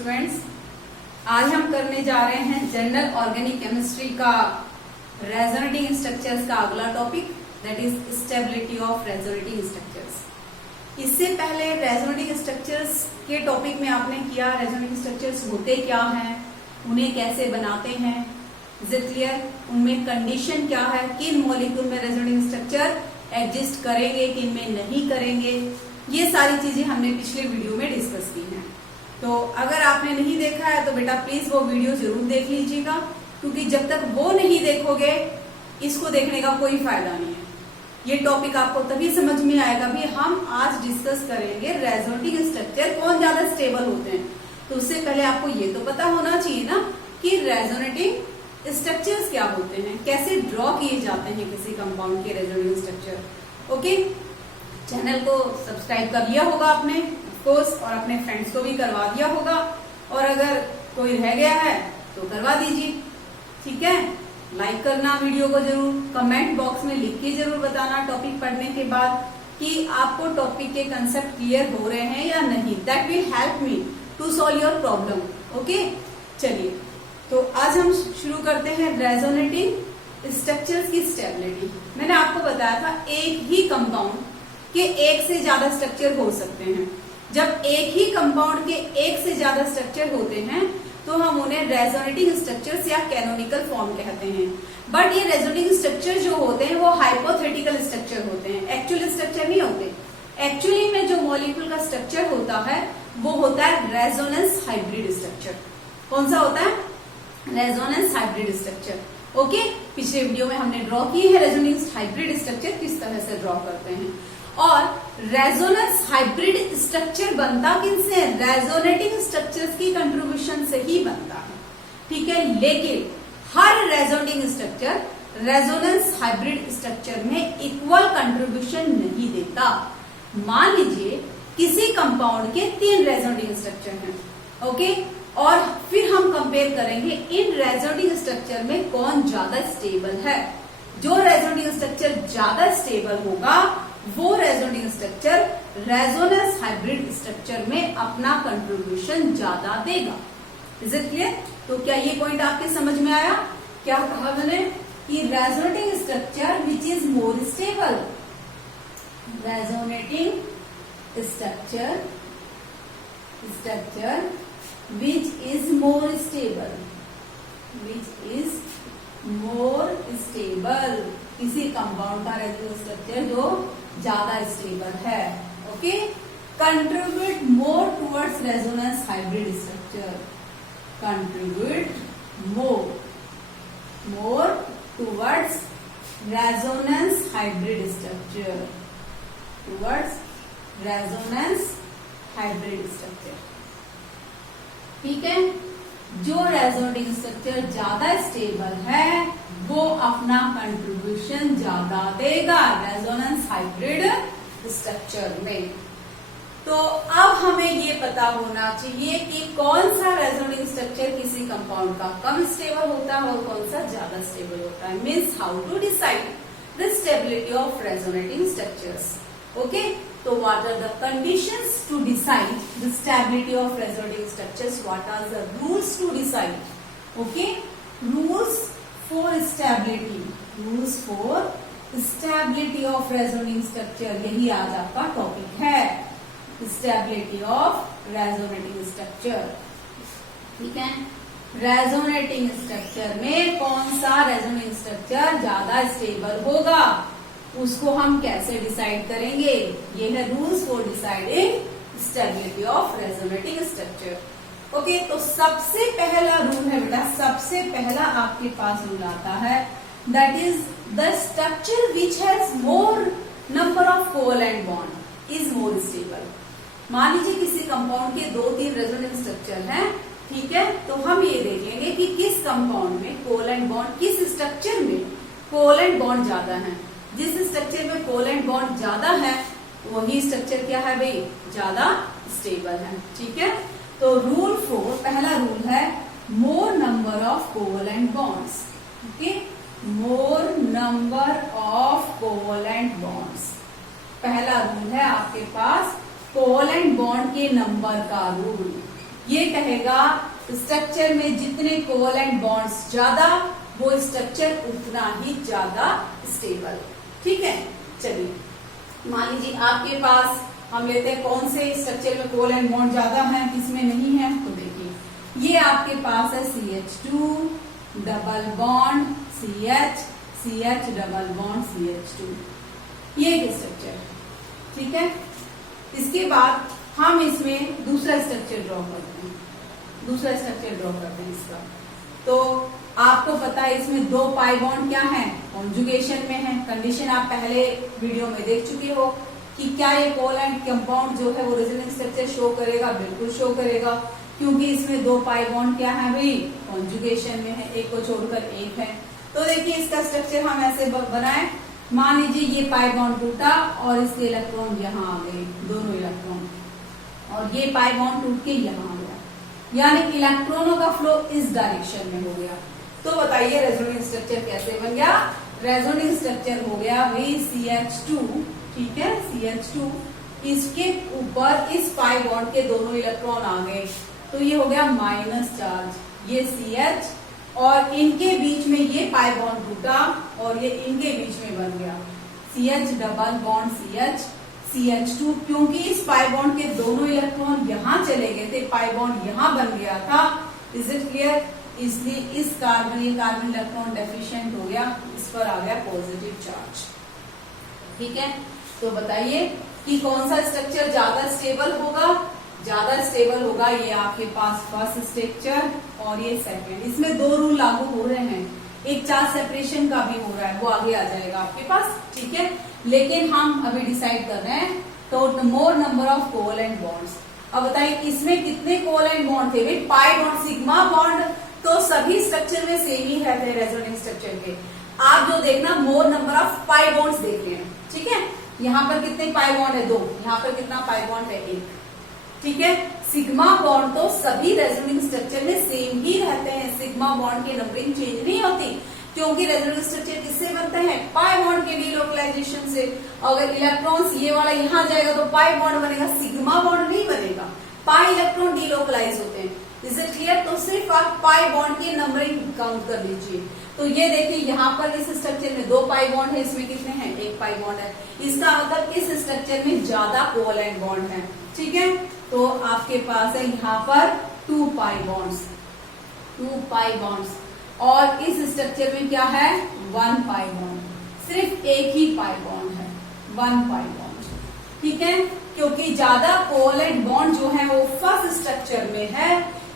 Students, आज हम करने जा रहे हैं जनरल ऑर्गेनिक केमिस्ट्री का रेजोनेटिंग स्ट्रक्चर्स का अगला topic, that is stability of resonating structures. इससे पहले रेजोनेटिंग स्ट्रक्चर्स के टॉपिक में आपने किया रेजोनेटिंग स्ट्रक्चर्स होते क्या हैं, उन्हें कैसे बनाते हैं, इज इट क्लियर, उनमें कंडीशन क्या है, किन मॉलिक्यूल में रेजोनेटिंग स्ट्रक्चर एग्जिस्ट करेंगे, किन में नहीं करेंगे, ये सारी चीजें हमने पिछले वीडियो में डिस्कस की हैं। तो अगर आपने नहीं देखा है तो बेटा प्लीज वो वीडियो जरूर देख लीजिएगा, क्योंकि जब तक वो नहीं देखोगे इसको देखने का कोई फायदा नहीं है। ये टॉपिक आपको तभी समझ में आएगा भी हम आज डिस्कस करेंगे रेजोनेटिंग स्ट्रक्चर कौन ज्यादा स्टेबल होते हैं। तो उससे पहले आपको ये तो पता होना चाहिए ना कि रेजोनेटिंग स्ट्रक्चर्स क्या होते हैं, कैसे ड्रॉ किए जाते हैं किसी कंपाउंड के रेजोनेटिंग स्ट्रक्चर। ओके, चैनल को सब्सक्राइब कर लिया होगा आपने कोर्स, और अपने फ्रेंड्स को भी करवा दिया होगा, और अगर कोई रह गया है तो करवा दीजिए, ठीक है। लाइक करना वीडियो को जरूर, कमेंट बॉक्स में लिख के जरूर बताना टॉपिक पढ़ने के बाद कि आपको टॉपिक के कंसेप्ट क्लियर हो रहे हैं या नहीं। That will help me to solve your problem. Okay, चलिए तो आज हम शुरू करते हैं रेजोनेटिंग स्ट्रक्चर्स की स्टेबिलिटी। मैंने आपको बताया था एक ही कंपाउंड के एक से ज्यादा स्ट्रक्चर हो सकते हैं। जब एक ही कंपाउंड के एक से ज्यादा स्ट्रक्चर होते हैं तो हम उन्हें रेजोनेटिंग स्ट्रक्चर्स या कैनोनिकल फॉर्म कहते हैं। बट ये रेजोनेटिंग स्ट्रक्चर जो होते हैं वो हाइपोथेटिकल स्ट्रक्चर होते हैं, एक्चुअल स्ट्रक्चर नहीं होते। एक्चुअली में जो मॉलिक्यूल का स्ट्रक्चर होता है वो होता है रेजोनेंस हाइब्रिड स्ट्रक्चर। कौन सा होता है? Resonance hybrid structure. ओके, पिछले वीडियो में हमने ड्रॉ की है रेजोनेंस हाइब्रिड स्ट्रक्चर किस तरह से ड्रॉ करते हैं। और रेजोनेंस हाइब्रिड स्ट्रक्चर बनता किनसे? रेजोनेटिंग स्ट्रक्चर्स की कंट्रीब्यूशन से ही बनता है, ठीक है। लेकिन हर resonating structure resonance hybrid structure में इक्वल कंट्रीब्यूशन नहीं देता। मान लीजिए किसी कंपाउंड के 3 रेजोनेटिंग स्ट्रक्चर हैं, ओके, और फिर हम कंपेयर करेंगे इन रेजोनेटिंग स्ट्रक्चर में कौन ज्यादा स्टेबल है। जो रेजोनेटिंग स्ट्रक्चर ज्यादा स्टेबल होगा वो resonating structure resonance hybrid structure में अपना कंट्रीब्यूशन ज्यादा देगा। Is it clear? तो क्या ये पॉइंट आपके समझ में आया? क्या कहा मैंने कि resonating structure which is more stable, resonating structure which is more stable, किसी कंपाउंड का रेजोनेटिंग स्ट्रक्चर जो ज्यादा स्टेबल है, okay, contribute more towards resonance hybrid structure, contribute more towards resonance hybrid structure, ठीक है। जो रेजोनेटिंग स्ट्रक्चर ज्यादा stable है वो अपना कंट्रीब्यूशन ज्यादा देगा रेजोनेंस हाइब्रिड स्ट्रक्चर में। तो अब हमें ये पता होना चाहिए कि कौन सा रेजोनेटिंग स्ट्रक्चर किसी कंपाउंड का कम स्टेबल होता है और कौन सा ज्यादा स्टेबल होता है। Means how to decide the stability of resonating structures. Okay, तो what are the conditions to decide the stability of resonating structures? What are the rules to decide? Okay, rules for stability of resonating structure, यही आज आपका topic है, stability of resonating structure, ठीक है। Resonating structure में कौन सा resonating structure ज्यादा स्टेबल होगा उसको हम कैसे डिसाइड करेंगे। ये है rules for deciding stability of resonating structure. Okay, तो सबसे पहला रूल है बेटा, सबसे पहला आपके पास रूल आता है, that is the structure which has more number of covalent bond is more stable. मान लीजिए किसी कंपाउंड के 2-3 रेजोनेटिंग स्ट्रक्चर हैं, ठीक है, तो हम ये देखेंगे कि किस कंपाउंड में कोवैलेंट बॉन्ड, किस स्ट्रक्चर में कोवैलेंट बॉन्ड ज्यादा है। जिस स्ट्रक्चर में कोवैलेंट बॉन्ड ज्यादा है वही स्ट्रक्चर क्या है भाई, ज्यादा स्टेबल है, ठीक है। तो रूल 4, पहला रूल है more number of covalent bonds, okay, more number of covalent bonds. पहला रूल है आपके पास कोवैलेंट बॉन्ड के नंबर का रूल। ये कहेगा स्ट्रक्चर में जितने कोवेलेंट बॉन्ड्स ज्यादा वो स्ट्रक्चर उतना ही ज्यादा स्टेबल। ठीक है, चलिए मान लीजिए आपके पास हम लेते हैं कौन से स्ट्रक्चर में कोवेलेंट बॉन्ड ज्यादा है, किसमें नहीं है। तो देखिए ये आपके पास है CH2 double bond CH, CH double bond CH2, ये एक स्ट्रक्चर है। ठीक है, इसके बाद हम इसमें दूसरा स्ट्रक्चर ड्रॉ करते हैं, दूसरा स्ट्रक्चर ड्रॉ करते हैं इसका। तो आपको पता है इसमें 2 पाई बॉन्ड क्या है, कॉन्जुगेशन में है। कंडीशन आप पहले वीडियो में देख चुके हो कि क्या ये कोवेलेंट कंपाउंड जो है वो रेजोनेंस स्ट्रक्चर शो करेगा, बिल्कुल शो करेगा, क्योंकि इसमें 2 पाई बॉन्ड क्या है भाई, कॉन्जुगेशन में है, एक को छोड़कर एक है। तो देखिए इसका स्ट्रक्चर हम ऐसे बनाए, मान लीजिए ये पाई बॉन्ड टूटा और इसके इलेक्ट्रॉन यहाँ आ गए, दोनों इलेक्ट्रॉन, और ये पाई बॉन्ड टूट के यहाँ आ गया, यानी इलेक्ट्रॉनों का फ्लो इस डायरेक्शन में हो गया। तो बताइए रेजोनेंस स्ट्रक्चर कैसे बन गया। रेजोनेंस स्ट्रक्चर हो गया वही CH2, ठीक है, CH2, इसके ऊपर इस पाई बॉन्ड के दोनों इलेक्ट्रॉन आ गए, तो ये हो गया माइनस चार्ज, ये CH, और इनके बीच में ये पाई बॉन्ड टूटा और ये इनके बीच में बन गया CH double bond CH, CH2, क्योंकि इस पाई बॉन्ड के दोनों इलेक्ट्रॉन यहाँ चले गए थे, पाई बॉन्ड यहाँ बन गया था। Is it clear. इसलिए इस कार्बन, ये कार्बन इलेक्ट्रॉन डेफिशिएंट हो गया, इस पर आ गया पॉजिटिव चार्ज। ठीक है, तो बताइए कि कौन सा स्ट्रक्चर ज्यादा स्टेबल होगा। ज्यादा स्टेबल होगा ये आपके पास फर्स्ट स्ट्रक्चर और ये सेकंड। इसमें 2 रूल लागू हो रहे हैं, एक चार्ज सेपरेशन का भी हो रहा है, वो आगे आ जाएगा आपके पास। ठीक है, लेकिन हम अभी डिसाइड कर रहे हैं तो मोर नंबर ऑफ कोवेलेंट बॉन्ड्स। अब बताइए इसमें कितने कोवेलेंट बॉन्ड थे, पाई बॉन्ड, सिग्मा बॉन्ड तो सभी स्ट्रक्चर में सेम ही रहते हैं रेजोनेंस स्ट्रक्चर के। आप जो देखना मोर नंबर ऑफ पाई बॉन्ड्स देख रहे हैं। ठीक है, यहाँ पर कितने पाई बॉन्ड है, 2, यहाँ पर कितना पाई बॉन्ड है, 1। ठीक है, सिग्मा बॉन्ड तो सभी रेजोनेंस स्ट्रक्चर में सेम ही रहते हैं, सिग्मा बॉन्ड की नंबरिंग चेंज नहीं होती, क्योंकि रेजोनेंस स्ट्रक्चर किससे बनते हैं, पाई बॉन्ड के डीलोकलाइजेशन से। अगर इलेक्ट्रॉन्स ये वाला यहाँ जाएगा तो पाई बॉन्ड बनेगा, सिग्मा बॉन्ड नहीं बनेगा, पाई इलेक्ट्रॉन डीलोकलाइज होते हैं। Is it clear. तो सिर्फ आप पाई बॉन्ड की नंबरिंग काउंट कर लीजिए। तो ये देखिए यहाँ पर इस स्ट्रक्चर में 2 पाई बॉन्ड है, इसमें कितने हैं, 1 पाई बॉन्ड है। इसका मतलब इस स्ट्रक्चर में ज्यादा कोवेलेंट बॉन्ड है। ठीक है, तो आपके पास है यहाँ पर 2 पाई बॉन्ड्स, 2 पाई बॉन्ड्स, और इस स्ट्रक्चर में क्या है, 1 पाई बॉन्ड, सिर्फ एक ही पाई बॉन्ड है, 1 पाई बॉन्ड। ठीक है, क्योंकि ज्यादा कोवेलेंट बॉन्ड जो है वो फर्स्ट स्ट्रक्चर में है,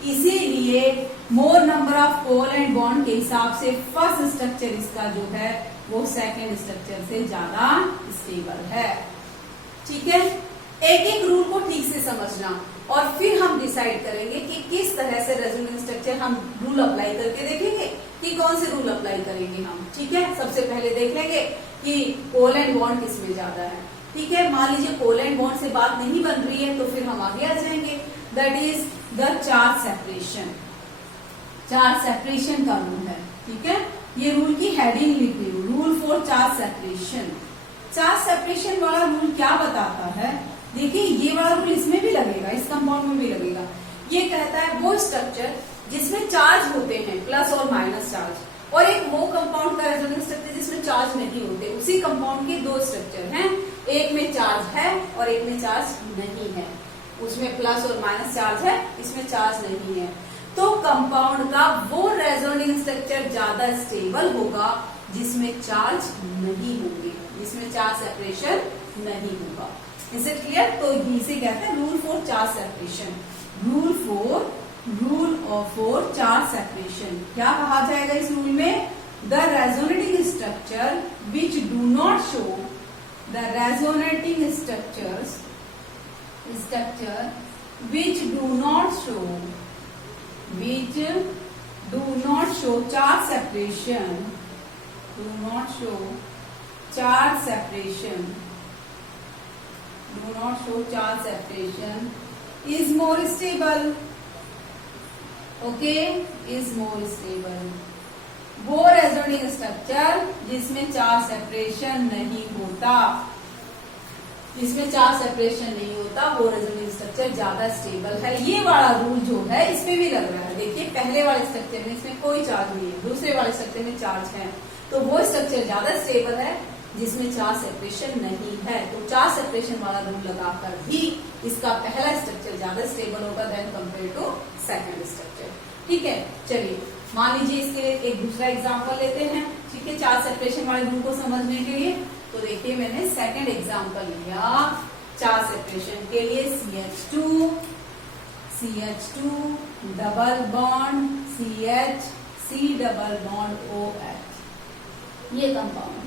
इसीलिए मोर नंबर ऑफ कोवेलेंट बॉन्ड के हिसाब से फर्स्ट स्ट्रक्चर इसका जो है वो सेकंड स्ट्रक्चर से ज्यादा स्टेबल है। ठीक है, एक एक रूल को ठीक से समझना और फिर हम डिसाइड करेंगे कि किस तरह से रेजोनेंस स्ट्रक्चर हम रूल अप्लाई करके देखेंगे कि कौन से रूल अप्लाई करेंगे हम। ठीक है, सबसे पहले देख लेंगे कि कोवेलेंट बॉन्ड किसमें ज्यादा है। ठीक है, मान लीजिए कोवेलेंट बॉन्ड से बात नहीं बन रही है तो फिर हम आगे आ जाएंगे, that is the charge separation. Charge separation का रूल है। ठीक है, ये रूल की हेडिंग लिख रही हूँ, rule for charge separation. Charge separation वाला रूल क्या बताता है, देखिए ये वाला रूल इसमें भी लगेगा, इस कंपाउंड में भी लगेगा। ये कहता है वो स्ट्रक्चर जिसमें चार्ज होते हैं प्लस और माइनस चार्ज, और एक वो कंपाउंड का रेजोनेंस स्ट्रक्चर जिसमें चार्ज नहीं होते। उसी कंपाउंड के 2 स्ट्रक्चर हैं, एक में चार्ज है और एक में चार्ज नहीं है। उसमें प्लस और माइनस चार्ज है, इसमें चार्ज नहीं है। तो कंपाउंड का वो रेजोनेंस स्ट्रक्चर ज्यादा स्टेबल होगा जिसमें चार्ज नहीं होंगे, जिसमें चार्ज सेपरेशन नहीं होगा। Is it clear. तो इसे कहते हैं rule for charge separation. Rule for charge separation क्या कहा जाएगा इस रूल में, the resonating structure which do not show, the resonating structure which do not show charge separation, is more stable. Okay, is more stable. वो resonating structure जिसमें charge separation नहीं होता। जिसमें चार्ज सेपरेशन नहीं होता वो रेजोनेंस स्ट्रक्चर ज्यादा stable है। ये वाला रूल जो है इसमें भी लग रहा है। देखिए पहले वाले स्ट्रक्चर में इसमें कोई चार्ज नहीं है, दूसरे वाले स्ट्रक्चर में चार्ज है, तो वो स्ट्रक्चर ज्यादा स्टेबल है जिसमें चार्ज सेपरेशन नहीं है। तो चार्ज सेपरेशन वाला रूल लगाकर भी इसका पहला स्ट्रक्चर ज्यादा स्टेबल होगा than compare to second structure. ठीक है, चलिए मान लीजिए इसके लिए एक दूसरा एग्जांपल लेते हैं। ठीक है, चार्ज सेपरेशन वाले रूल को समझने के लिए तो देखिए मैंने सेकंड एग्जांपल लिया चार्ज सेपरेशन के लिए CH2 double bond CH C double bond OH, ये कंपाउंड।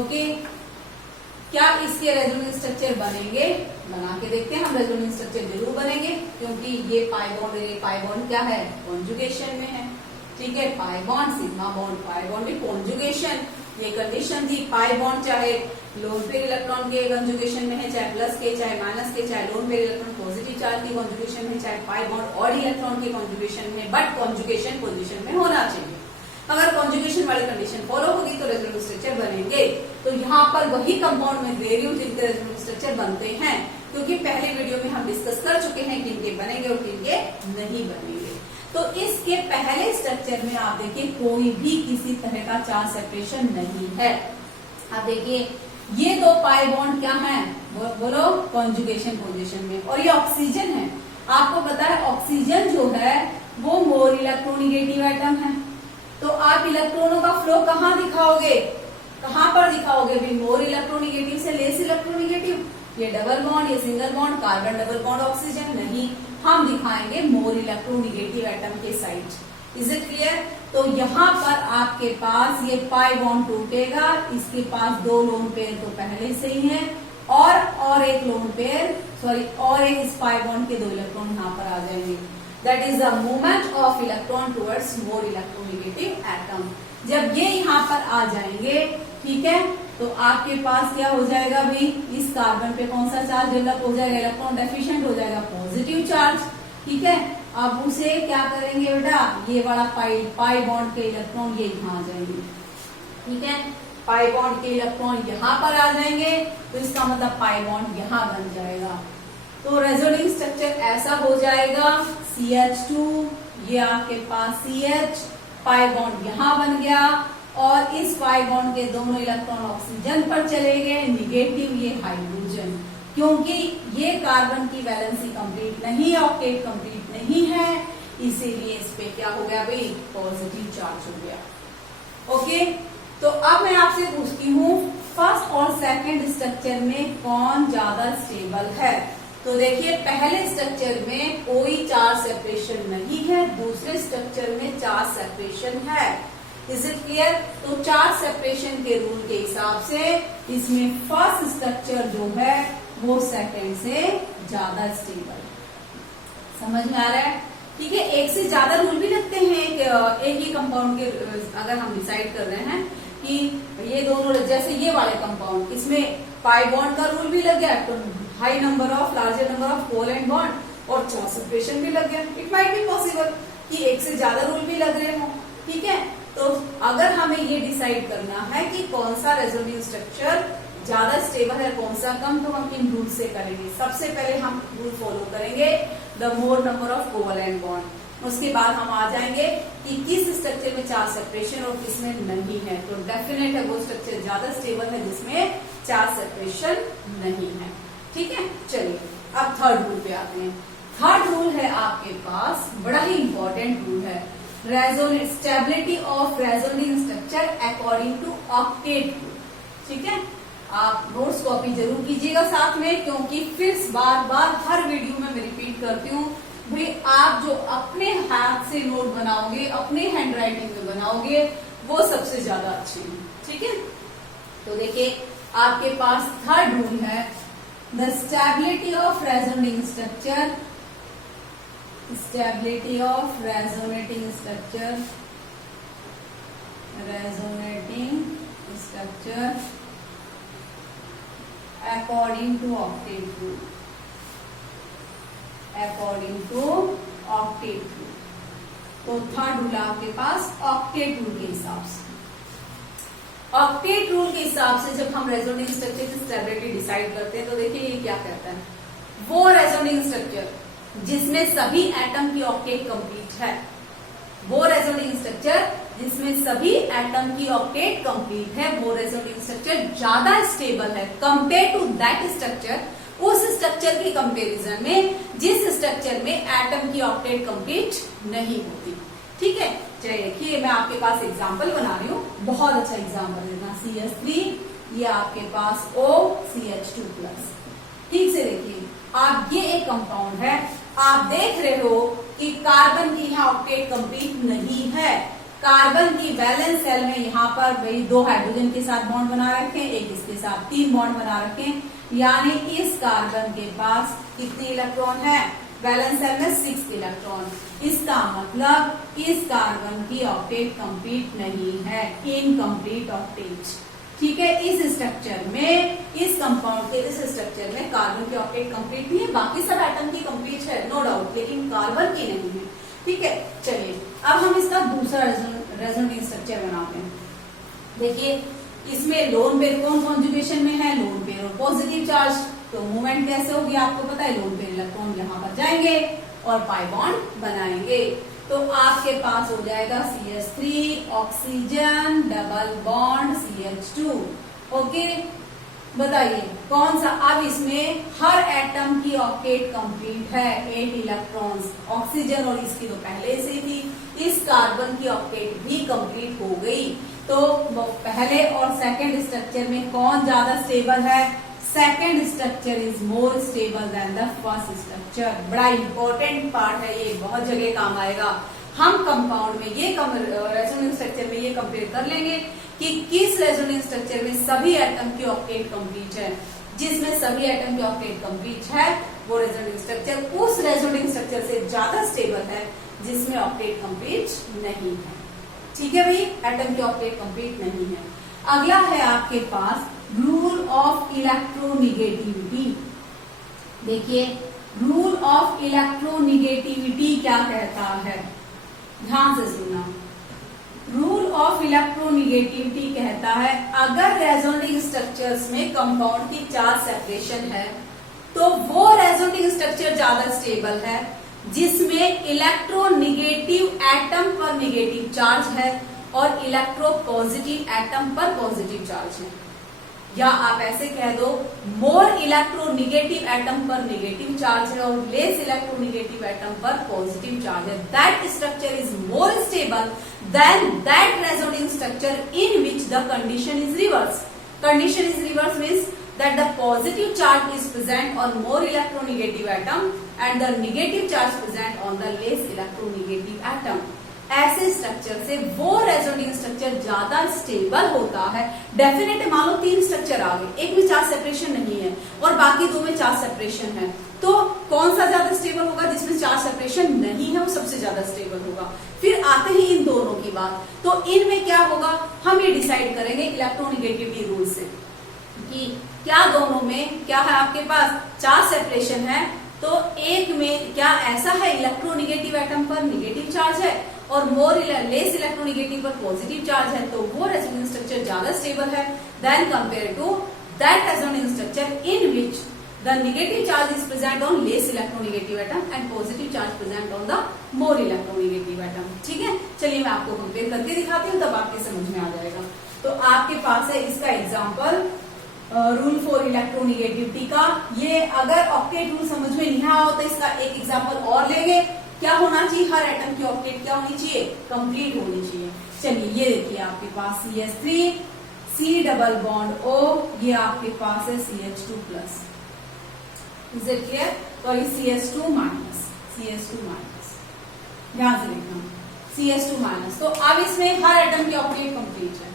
ओके, क्या इसके रेजोनेंस स्ट्रक्चर बनेंगे? बना के देखते हैं हम। रेजोनेंस स्ट्रक्चर जरूर बनेंगे क्योंकि ये पाई बॉन्ड और ये पाई बॉन्ड क्या है, कॉन्जुगेशन में है। ठीक है, pi bond sigma bond pi bond में कॉन्जुगेशन, ये कंडीशन थी। पाई बॉन्ड चाहे लोन पेयर इलेक्ट्रॉन के कंजुगेशन में है, चाहे प्लस के चाहे माइनस के, चाहे lone pair electron positive charge की कंजुगेशन में, चाहे पाई बॉन्ड ऑड इलेक्ट्रॉन के कंजुगेशन में, बट कंजुगेशन पोजीशन में होना चाहिए। अगर कंजुगेशन वाली कंडीशन फॉलो होगी तो रेजोनेंस स्ट्रक्चर बनेंगे। तो यहाँ पर वही कंपाउंड में दे रही हूँ जिनके रेजोनेंस स्ट्रक्चर बनते हैं, क्योंकि पहले वीडियो में हम डिस्कस कर चुके हैं किनके बनेंगे और किनके नहीं बनेंगे। तो इसके पहले स्ट्रक्चर में आप देखिए कोई भी किसी तरह का चार्ज सेपरेशन नहीं है। आप देखिए ये दो पाई बॉन्ड क्या है, बोलो कॉन्जुगेशन पोजीशन में, और ये ऑक्सीजन है। आपको पता है ऑक्सीजन जो है वो मोर इलेक्ट्रोनिगेटिव एटम है। तो आप इलेक्ट्रॉनों का फ्लो कहाँ दिखाओगे, कहाँ पर दिखाओगे भी? मोर इलेक्ट्रोनिगेटिव से लेस इलेक्ट्रोनिगेटिव। ये डबल बॉन्ड, ये single bond, carbon double bond oxygen नहीं, हम दिखाएंगे मोर इलेक्ट्रोनिगेटिव एटम के साइड। Is it clear? तो यहाँ पर आपके पास ये पाई बॉन्ड टूटेगा, इसके पास दो लोन पेयर तो पहले से ही है, और एक लोन पेयर और एक इस पाई बॉन्ड के दो इलेक्ट्रॉन यहाँ पर आ जाएंगे। That is the movement of electron towards more electronegative atom. जब ये यहाँ पर आ जाएंगे, ठीक है, तो आपके पास क्या हो जाएगा भाई, इस कार्बन पे कौन सा चार्ज डेवलप हो जाएगा, इलेक्ट्रॉन डेफिशिएंट हो जाएगा, पॉजिटिव चार्ज। ठीक है, अब उसे क्या करेंगे बेटा, ये वाला पाई बॉन्ड के इलेक्ट्रॉन ये यहाँ आ जाएंगे। ठीक है, पाई बॉन्ड के इलेक्ट्रॉन यहाँ पर आ जाएंगे, तो इसका मतलब पाई बॉन्ड यहाँ बन जाएगा। तो रेजोनेंस स्ट्रक्चर ऐसा हो जाएगा CH2, ये आपके पास CH, पाई बॉन्ड यहाँ बन गया, और इस पाई बॉन्ड के दोनों इलेक्ट्रॉन ऑक्सीजन पर चले गए, निगेटिव ये हाइड्रोजन, क्योंकि ये कार्बन की वैलेंसी कंप्लीट नहीं, ऑक्टेट कंप्लीट नहीं है, इसीलिए इस पे क्या हो गया भाई, पॉजिटिव चार्ज हो गया। ओके, तो अब मैं आपसे पूछती हूँ फर्स्ट और सेकंड स्ट्रक्चर में कौन ज्यादा स्टेबल है? तो देखिए पहले स्ट्रक्चर में कोई चार्ज सेपरेशन नहीं है, दूसरे स्ट्रक्चर में चार्ज सेपरेशन है। Is it clear? तो चार्ज सेपरेशन के रूल के हिसाब से इसमें फर्स्ट स्ट्रक्चर जो है वो सेकंड से ज्यादा स्टेबल। समझ में आ रहा है? ठीक है, एक से ज्यादा रूल भी लगते हैं एक ही कंपाउंड के। अगर हम डिसाइड कर रहे हैं कि ये दोनों, जैसे ये वाले कंपाउंड, इसमें पाई बॉन्ड का रूल भी लग गया, तो high number of larger number of covalent bond और चार्ज सेपरेशन भी लग गया। इट माइट बी पॉसिबल कि एक से ज्यादा रूल भी लग रहे हो। ठीक है, तो अगर हमें ये डिसाइड करना है कि कौन सा रेजोनेंस स्ट्रक्चर ज्यादा स्टेबल है, कौन सा कम, तो हम इन रूल से करेंगे। सबसे पहले हम रूल फॉलो करेंगे the more number of covalent bond. उसके बाद हम आ जाएंगे कि किस स्ट्रक्चर में चार्ज सेपरेशन और किस में नहीं है। तो डेफिनेट है वो स्ट्रक्चर ज्यादा स्टेबल है जिसमें चार्ज सेपरेशन नहीं है। ठीक है, चलिए अब थर्ड रूल पे आते हैं। थर्ड रूल है आपके पास, बड़ा ही इंपॉर्टेंट रूल है, stability of resonance structure according to octet rule. ठीक है, आप नोट्स कॉपी जरूर कीजिएगा साथ में, क्योंकि फिर बार बार हर वीडियो में मैं रिपीट करती हूँ भाई, आप जो अपने हाथ से नोट बनाओगे, अपने हैंड राइटिंग में बनाओगे, वो सबसे ज्यादा अच्छे हैं। ठीक है, तो देखिए आपके पास थर्ड रूल है, the stability of resonating structure, stability of resonating structure, according to octet rule, according to octet rule. तो थर्ड रूल आपके पास ऑक्टेट रूल के हिसाब से। ऑक्टेट रूल के हिसाब से जब हम रेजोनेटिंग स्ट्रक्चर की स्टेबिलिटी डिसाइड करते हैं तो देखिए ये क्या कहता है, वो रेजोनेटिंग स्ट्रक्चर जिसमें सभी एटम की ऑक्टेट कंप्लीट है, वो रेजोनेटिंग स्ट्रक्चर जिसमें सभी एटम की ऑक्टेट कंप्लीट है, वो रेजोनेटिंग स्ट्रक्चर ज्यादा स्टेबल है कंपेयर टू दैट स्ट्रक्चर, उस स्ट्रक्चर के कंपैरिजन में जिस स्ट्रक्चर में एटम की ऑक्टेट कंप्लीट नहीं होती। ठीक है, चलिए देखिए मैं आपके पास एग्जांपल बना रही हूँ, बहुत अच्छा एग्जांपल देना। CH3 ये आपके पास OCH2+। ठीक से देखिए, आप ये एक कंपाउंड है, आप देख रहे हो कि कार्बन की यहाँ ऑक्टेट कंप्लीट नहीं है, कार्बन की वैलेंस सेल में यहाँ पर वही 2 हाइड्रोजन के साथ बॉन्ड बना रखे हैं, एक इसके साथ 3 बॉन्ड बना रखे हैं, यानी इस कार्बन के पास कितने इलेक्ट्रॉन है, वैलेंस सेल में 6 इलेक्ट्रॉन। इसका मतलब इस कार्बन की ऑक्टेट कंप्लीट नहीं है, इनकम्प्लीट ऑक्टेट। ठीक है, इस स्ट्रक्चर में, इस कंपाउंड के इस स्ट्रक्चर में कार्बन की ऑक्टेट कंप्लीट नहीं है, बाकी सब एटम की कंप्लीट है नो डाउट, लेकिन कार्बन की नहीं है। ठीक है, चलिए अब हम इसका दूसरा रेजोनेटिंग स्ट्रक्चर बनाते हैं। देखिए इसमें लोन पेयर कौन कॉन्जुगेशन में है, लोन पेयर और पॉजिटिव चार्ज, तो मूवमेंट कैसे होगी आपको पता है, लोन पेयर इलेक्ट्रॉन यहाँ पर जाएंगे और पाई बॉन्ड बनाएंगे, तो आपके पास हो जाएगा CH3 oxygen double bond CH2। Okay, बताइए कौन सा, अब इसमें हर एटम की ऑक्टेट कंप्लीट है, 8 इलेक्ट्रॉन्स, ऑक्सीजन और इसकी तो पहले से थी, इस कार्बन की ऑक्टेट भी कंप्लीट हो गई, तो पहले और सेकंड स्ट्रक्चर में कौन ज्यादा स्टेबल है, second structure is more stable than the first structure. बड़ा इंपॉर्टेंट पार्ट है ये, बहुत जगह काम आएगा। हम कंपाउंड में ये रेजोनेटिंग स्ट्रक्चर में ये कंपेयर कर लेंगे कि किस रेजोनेटिंग स्ट्रक्चर में सभी एटम की ऑक्टेट कंप्लीट है, जिसमें सभी एटम की ऑक्टेट कंप्लीट है वो रेजोनेटिंग स्ट्रक्चर उस रेजोनेटिंग स्ट्रक्चर से ज्यादा स्टेबल है जिसमें ऑक्टेट कंप्लीट नहीं है। ठीक है भाई, एटम की ऑक्टेट कंप्लीट नहीं है। अगला है आपके पास रूल ऑफ इलेक्ट्रोनिगेटिविटी। देखिए रूल ऑफ इलेक्ट्रोनिगेटिविटी क्या कहता है, ध्यान से सुनना। रूल ऑफ इलेक्ट्रोनिगेटिविटी कहता है अगर रेजोनेटिंग स्ट्रक्चर्स में कंपाउंड की चार्ज सेपरेशन है तो वो रेजोनेटिंग स्ट्रक्चर ज्यादा स्टेबल है जिसमें इलेक्ट्रोनिगेटिव एटम पर निगेटिव चार्ज है और इलेक्ट्रो पॉजिटिव एटम पर पॉजिटिव चार्ज है, या आप ऐसे कह दो मोर इलेक्ट्रोनिगेटिव एटम पर नेगेटिव चार्ज है और लेस इलेक्ट्रोनिगेटिव एटम पर पॉजिटिव चार्ज है। That structure is more stable then that resonating structure in which the condition is reverse. Condition is reverse means that the positive charge is present on more electronegative atom and the negative charge present on the less electronegative atom। ऐसे structure से वो resonating structure ज्यादा stable होता है। Definite मान लो 3 structure आ गए, एक में चार्ज सेपरेशन नहीं है और बाकी 2 में चार्ज सेपरेशन है, तो कौन सा ज्यादा स्टेबल होगा, जिसमें चार्ज सेपरेशन नहीं है वो सबसे ज्यादा स्टेबल होगा। फिर आते ही इन दोनों की बात, तो इनमें क्या होगा हम ये डिसाइड करेंगे इलेक्ट्रोनिगेटिविटी रूल से कि क्या दोनों में क्या है आपके पास चार्ज सेपरेशन है, तो एक में क्या ऐसा है इलेक्ट्रोनिगेटिव एटम पर निगेटिव चार्ज है और मोर लेस इलेक्ट्रोनिगेटिव पर पॉजिटिव चार्ज है, तो वो रेजोनेटिंग स्ट्रक्चर ज्यादा स्टेबल है than compare to that resonating structure in which the negative charge is present on less electronegative atom and positive charge present on the more electronegative atom. ठीक है, चलिए मैं आपको कंपेयर करके दिखाती हूँ तब आपके समझ में आ जाएगा। तो आपके पास है इसका एग्जाम्पल रूल फॉर इलेक्ट्रोनिगेटिविटी का। ये अगर ऑक्टेट रूल समझ में नहीं आया हो तो इसका एक एग्जांपल और लेंगे। क्या होना चाहिए, हर एटम की ऑक्टेट क्या होनी चाहिए, कंप्लीट होनी चाहिए। चलिए ये देखिए आपके पास CH3 C double bond O, ये आपके पास है CH2+, इज इट क्लियर, और ये CH2 माइनस, ध्यान से देखना CH2-। तो अब इसमें हर एटम की ऑक्टेट कंप्लीट है,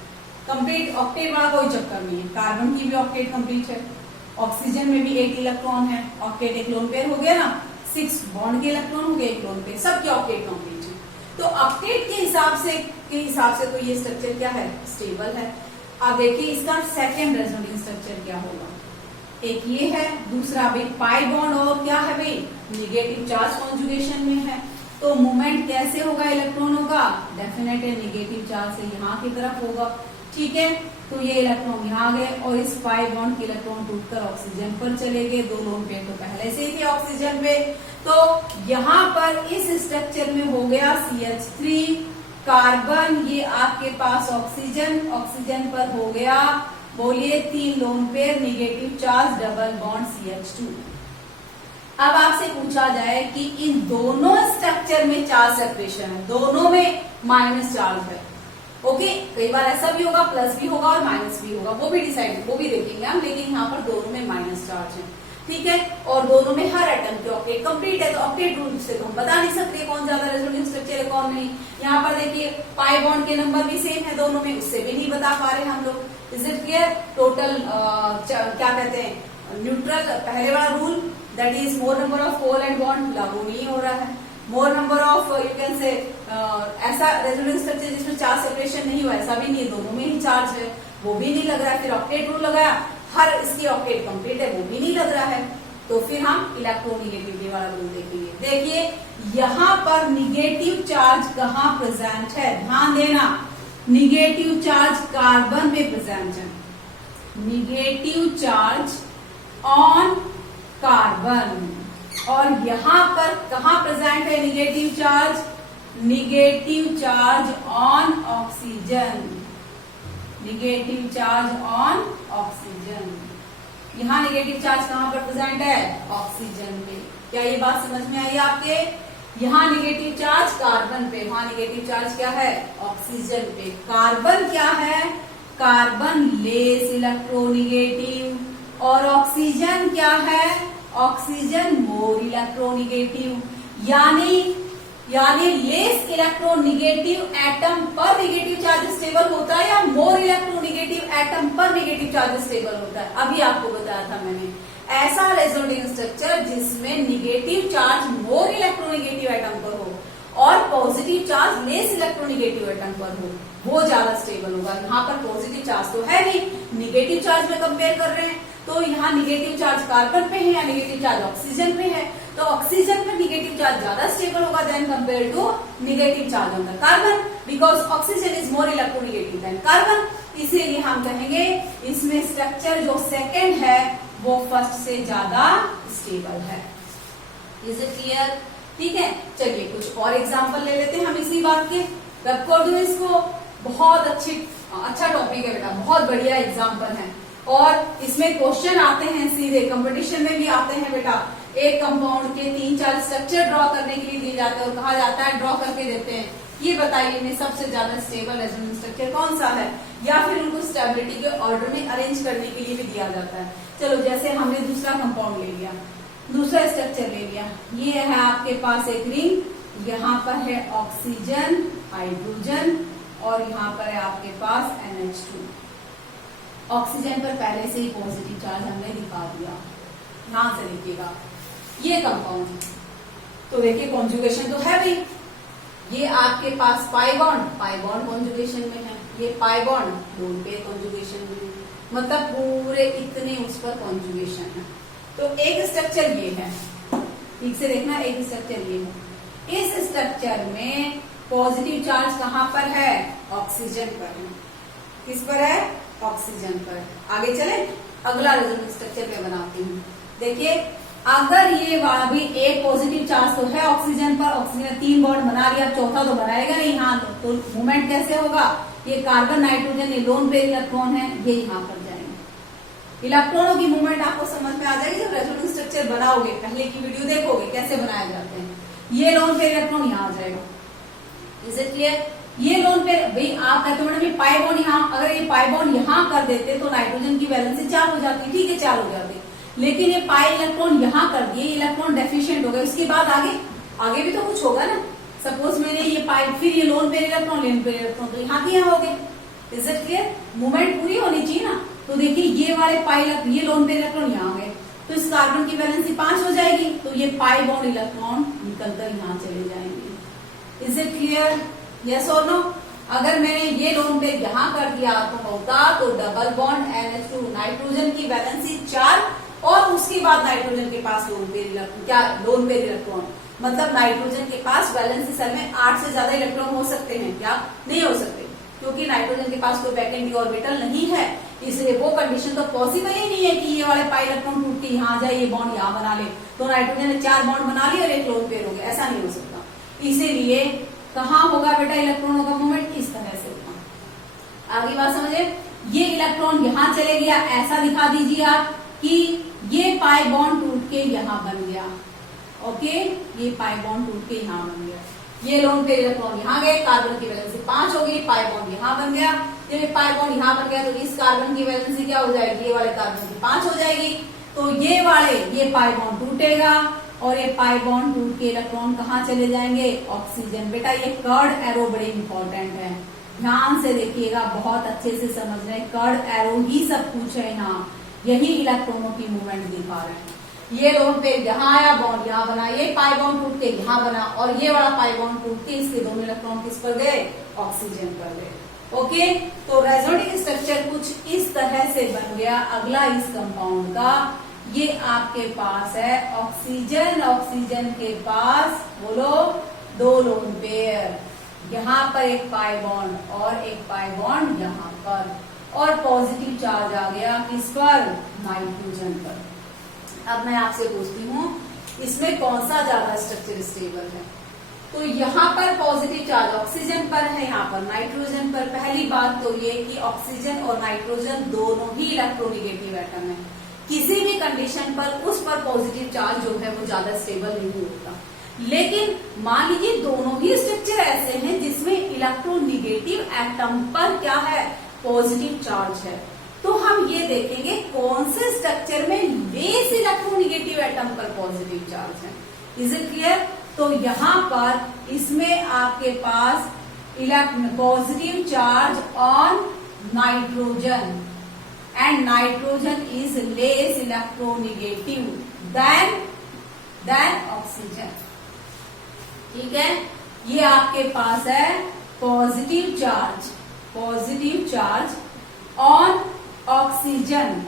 कंप्लीट ऑक्टेट वाला कोई चक्कर नहीं है। कार्बन की भी ऑक्टेट कंप्लीट है, ऑक्सीजन में भी 8 इलेक्ट्रॉन है, ऑक्टेट एक लोन पेयर हो गया ना, 6 बॉन्ड के इलेक्ट्रॉन हो गए एक लोन पेयर, सबकी ऑक्टेट कंप्लीट है। तो ऑक्टेट के हिसाब से तो ये स्ट्रक्चर क्या है, स्टेबल है। अब देखिए इसका सेकेंड रेजोनेटिंग स्ट्रक्चर क्या होगा, एक ये है, दूसरा भाई पाई बॉन्ड और क्या है भाई निगेटिव चार्ज कॉन्जुगेशन में है, तो मूवमेंट कैसे होगा इलेक्ट्रॉनों का, डेफिनेटली निगेटिव चार्ज से यहाँ की तरफ होगा। ठीक है, तो ये इलेक्ट्रॉन यहाँ गए और इस पाई बॉन्ड के इलेक्ट्रॉन टूटकर ऑक्सीजन पर चले गए। 2 लोन पेयर तो पहले से ही थे ऑक्सीजन पे। तो यहाँ पर इस स्ट्रक्चर में हो गया CH3 कार्बन, ये आपके पास ऑक्सीजन, ऑक्सीजन पर हो गया बोलिए 3 lone pair negative charge double bond CH2। अब आपसे पूछा जाए कि इन दोनों स्ट्रक्चर में चार्ज सेपरेशन है, दोनों में माइनस चार्ज है। ओके, कई बार ऐसा भी होगा, प्लस भी होगा और माइनस भी होगा, वो भी देखेंगे हम, लेकिन यहाँ पर दोनों में माइनस चार्ज है, ठीक है। और दोनों में हर एटम के ऑक्टेट कंप्लीट है, तो ऑक्टेट रूल से तो हम बता नहीं सकते कौन ज्यादा रेजोनेंस स्ट्रक्चर है कौन नहीं। यहाँ पर देखिए पाई बॉन्ड के नंबर भी सेम है दोनों में, उससे भी नहीं बता पा रहे हम लोग। Is it clear? टोटल क्या कहते हैं, न्यूट्रल पहले वाला rule that is more number of covalent bond लागू नहीं हो रहा है। More number of you can say ऐसा रेजोनेंस स्ट्रक्चर जिसमें चार्ज सेपरेशन नहीं हुआ, ऐसा भी नहीं, दोनों में ही चार्ज है, वो भी नहीं लग रहा है। फिर ऑक्टेट रूल लगाया, हर इसकी ऑक्टेट कंप्लीट है, वो भी नहीं लग रहा है। तो फिर हम इलेक्ट्रोनिगेटिविटी वाला रूल देखेंगे। देखिए यहाँ पर निगेटिव चार्ज कहाँ प्रेजेंट है, ध्यान देना, निगेटिव चार्ज कार्बन में प्रेजेंट है, निगेटिव चार्ज ऑन कार्बन। और यहाँ पर कहाँ प्रेजेंट है negative charge, negative charge on oxygen, negative charge on oxygen. यहाँ निगेटिव चार्ज कहाँ पर प्रेजेंट है, ऑक्सीजन पे। क्या ये बात समझ में आई आपके? यहाँ निगेटिव चार्ज कार्बन पे, वहां निगेटिव चार्ज क्या है, ऑक्सीजन पे। कार्बन क्या है, कार्बन लेस इलेक्ट्रोनिगेटिव, और ऑक्सीजन क्या है, ऑक्सीजन मोर इलेक्ट्रोनिगेटिव। यानी लेस इलेक्ट्रोनिगेटिव एटम पर निगेटिव चार्ज स्टेबल होता है या मोर इलेक्ट्रोनिगेटिव एटम पर निगेटिव चार्ज स्टेबल होता है। अभी आपको बताया था मैंने, ऐसा रेजोनेंस स्ट्रक्चर जिसमें negative charge more electronegative atom पर हो और positive charge less electronegative atom पर हो, वो ज्यादा स्टेबल होगा। यहाँ पर पॉजिटिव चार्ज तो है नहीं, निगेटिव चार्ज में कंपेयर कर रहे हैं, तो यहाँ निगेटिव चार्ज कार्बन पे है या निगेटिव चार्ज ऑक्सीजन पे है, तो ऑक्सीजन पे निगेटिव चार्ज ज्यादा स्टेबल होगा than compare to negative charge on the carbon, because oxygen is more electronegative than carbon. इसीलिए हम कहेंगे इसमें स्ट्रक्चर जो सेकेंड है वो फर्स्ट से ज्यादा स्टेबल है। Is it clear? ठीक है, चलिए कुछ और एग्जाम्पल ले लेते हैं हम इसी बात के। रब कर दो इसको, बहुत अच्छा टॉपिक है बेटा, बहुत बढ़िया एग्जाम्पल है। और इसमें क्वेश्चन आते हैं सीधे, कंपटीशन में भी आते हैं बेटा। एक कंपाउंड के 3-4 स्ट्रक्चर ड्रॉ करने के लिए दिए जाते हैं और कहा जाता है ड्रॉ करके देते हैं, ये बताइए इनमें सबसे ज्यादा स्टेबल रेजोनेंस स्ट्रक्चर कौन सा है, या फिर उनको स्टेबिलिटी के ऑर्डर में अरेंज करने के लिए भी दिया जाता है। चलो जैसे हमने दूसरा कंपाउंड ले लिया, दूसरा स्ट्रक्चर ले लिया, ये है आपके पास एक रिंग, यहाँ पर है ऑक्सीजन, हाइड्रोजन, और यहाँ पर है आपके पास NH2। ऑक्सीजन पर पहले से ही पॉजिटिव चार्ज हमने दिखा दिया, ध्यान से देखिएगा। ये कंपाउंड, तो देखिए कॉन्जुगेशन तो है भी, ये आपके पास पाई बॉन्ड कॉन्जुगेशन में है, ये pi bond lone pair conjugation में, मतलब पूरे इतने उस पर कॉन्जुगेशन है। तो एक स्ट्रक्चर ये है, ठीक से देखना, एक स्ट्रक्चर ये है। इस स्ट्रक्चर में पॉजिटिव चार्ज कहाँ पर है, ऑक्सीजन पर है। किस पर है, ऑक्सीजन पर। आगे चले, अगला रेजोनेंस स्ट्रक्चर मैं बनाती हूँ। देखिए अगर ये वाला भी एक पॉजिटिव चार्ज तो है ऑक्सीजन पर, ऑक्सीजन 3 बॉन्ड बना लिया, चौथा तो बनाएगा नहीं यहाँ, तो मूवमेंट कैसे होगा, ये कार्बन नाइट्रोजन ये लोन पेयर इलेक्ट्रॉन है, ये यहाँ पर जाएंगे। इलेक्ट्रॉनों की मूवमेंट आपको समझ में आ जाएगी जब रेजोनेंस स्ट्रक्चर बनाओगे, पहले की वीडियो देखोगे कैसे बनाए जाते हैं। ये लोन पेयर इलेक्ट्रॉन यहाँ आ जाएगा, इज इट क्लियर? ये लोन पेयर, भाई आप कहते हो मैडम ये पाई बॉन्ड यहाँ, अगर ये पाई बॉन्ड यहाँ कर देते तो नाइट्रोजन की वैलेंसी 4 हो जाती, ठीक है 4 हो जाती, लेकिन ये पाई इलेक्ट्रॉन यहाँ कर दिए, इलेक्ट्रॉन डेफिशिएंट हो गए, उसके बाद आगे भी तो कुछ होगा ना। सपोज मैंने ये पाई, फिर ये लोन पेयर इलेक्ट्रॉन तो यहाँ के यहाँ हो गए, इज इट क्लियर? मूवमेंट पूरी होनी चाहिए ना। तो देखिए ये वाले ये लोन पेयर इलेक्ट्रॉन यहाँ गए, तो इस कार्बन की वैलेंसी 5 हो जाएगी, तो ये पाई बॉन्ड इलेक्ट्रॉन निकलकर यहाँ चले जाएंगे। Is it clear? यस और नो? अगर मैंने ये लोन पेयर यहाँ कर दिया तो होता तो डबल बॉन्ड NH2, नाइट्रोजन की वैलेंसी 4 और उसके बाद नाइट्रोजन के पास लोन पेयर इलेक्ट्रॉन, मतलब नाइट्रोजन के पास वैलेंसी सेल में 8 से ज्यादा इलेक्ट्रॉन हो सकते हैं क्या? नहीं हो सकते, क्योंकि नाइट्रोजन के पास कोई वैकेंट डी ऑर्बिटल नहीं है, इसलिए वो कंडीशन तो पॉसिबल ही नहीं है कि ये वाले पाई इलेक्ट्रॉन टूट के यहाँ जाए, ये बॉन्ड यहाँ बना ले, तो नाइट्रोजन ने 4 बॉन्ड बना लिए और एक लोन पेयर हो गया, ऐसा नहीं हो सकता। इसीलिए कहाँ होगा बेटा इलेक्ट्रॉनों का मूवमेंट, इस तरह से होगा। आगे बात समझे, ये इलेक्ट्रॉन यहाँ चले गया, ऐसा दिखा दीजिए आप कि ये पाई बॉन्ड टूट के यहाँ बन गया, ओके, ये पाई बॉन्ड टूट के यहाँ बन गया, ये लोन पेयर इलेक्ट्रॉन यहाँ गए, कार्बन की वैलेंसी 5 होगी, पाई बॉन्ड यहाँ बन गया, जब ये पाई बॉन्ड यहाँ बन गया तो इस कार्बन की वैलेंसी क्या हो जाएगी, ये वाले कार्बन की 5 हो जाएगी, तो ये वाले ये पाई बॉन्ड टूटेगा और ये पाई बॉन्ड टूट के इलेक्ट्रॉन कहाँ चले जाएंगे, ऑक्सीजन। बेटा ये कर्ड एरो बड़े इंपॉर्टेंट है, ध्यान से देखिएगा, बहुत अच्छे से समझ रहे हैं, कर्ड एरो ही सब कुछ है यहाँ, यही इलेक्ट्रॉनों की मूवमेंट दिखा रहे हैं। ये लोन पेयर यहाँ आया, बॉन्ड यहाँ बना, ये पाई बॉन्ड टूट के यहाँ बना और ये वाला पाई बॉन्ड टूट के इसके दोनों इलेक्ट्रॉन किस पर गए, ऑक्सीजन पर गए, ओके। तो रेजोनेटिंग स्ट्रक्चर कुछ इस तरह से बन गया। अगला इस कंपाउंड का, ये आपके पास है ऑक्सीजन, ऑक्सीजन के पास बोलो 2 लोन पेयर, यहाँ पर एक पाई बॉन्ड और एक पाई बॉन्ड यहाँ पर, और पॉजिटिव चार्ज आ गया किस पर, नाइट्रोजन पर। अब मैं आपसे पूछती हूँ इसमें कौन सा ज्यादा स्ट्रक्चर स्टेबल है, तो यहाँ पर पॉजिटिव चार्ज ऑक्सीजन पर है, यहाँ पर नाइट्रोजन पर। पहली बात तो ये कि ऑक्सीजन और नाइट्रोजन दोनों ही इलेक्ट्रोनिगेटिव एटम है, किसी भी कंडीशन पर उस पर पॉजिटिव चार्ज जो है वो ज्यादा स्टेबल नहीं होता। लेकिन मान लीजिए दोनों ही स्ट्रक्चर ऐसे हैं जिसमें इलेक्ट्रोनिगेटिव एटम पर क्या है, पॉजिटिव चार्ज है, तो हम ये देखेंगे कौन से स्ट्रक्चर में लेस इलेक्ट्रोनिगेटिव एटम पर पॉजिटिव चार्ज है। Is it clear? तो यहाँ पर इसमें आपके पास positive charge on nitrogen and nitrogen is less electronegative than oxygen, ठीक है। ये आपके पास है positive charge on oxygen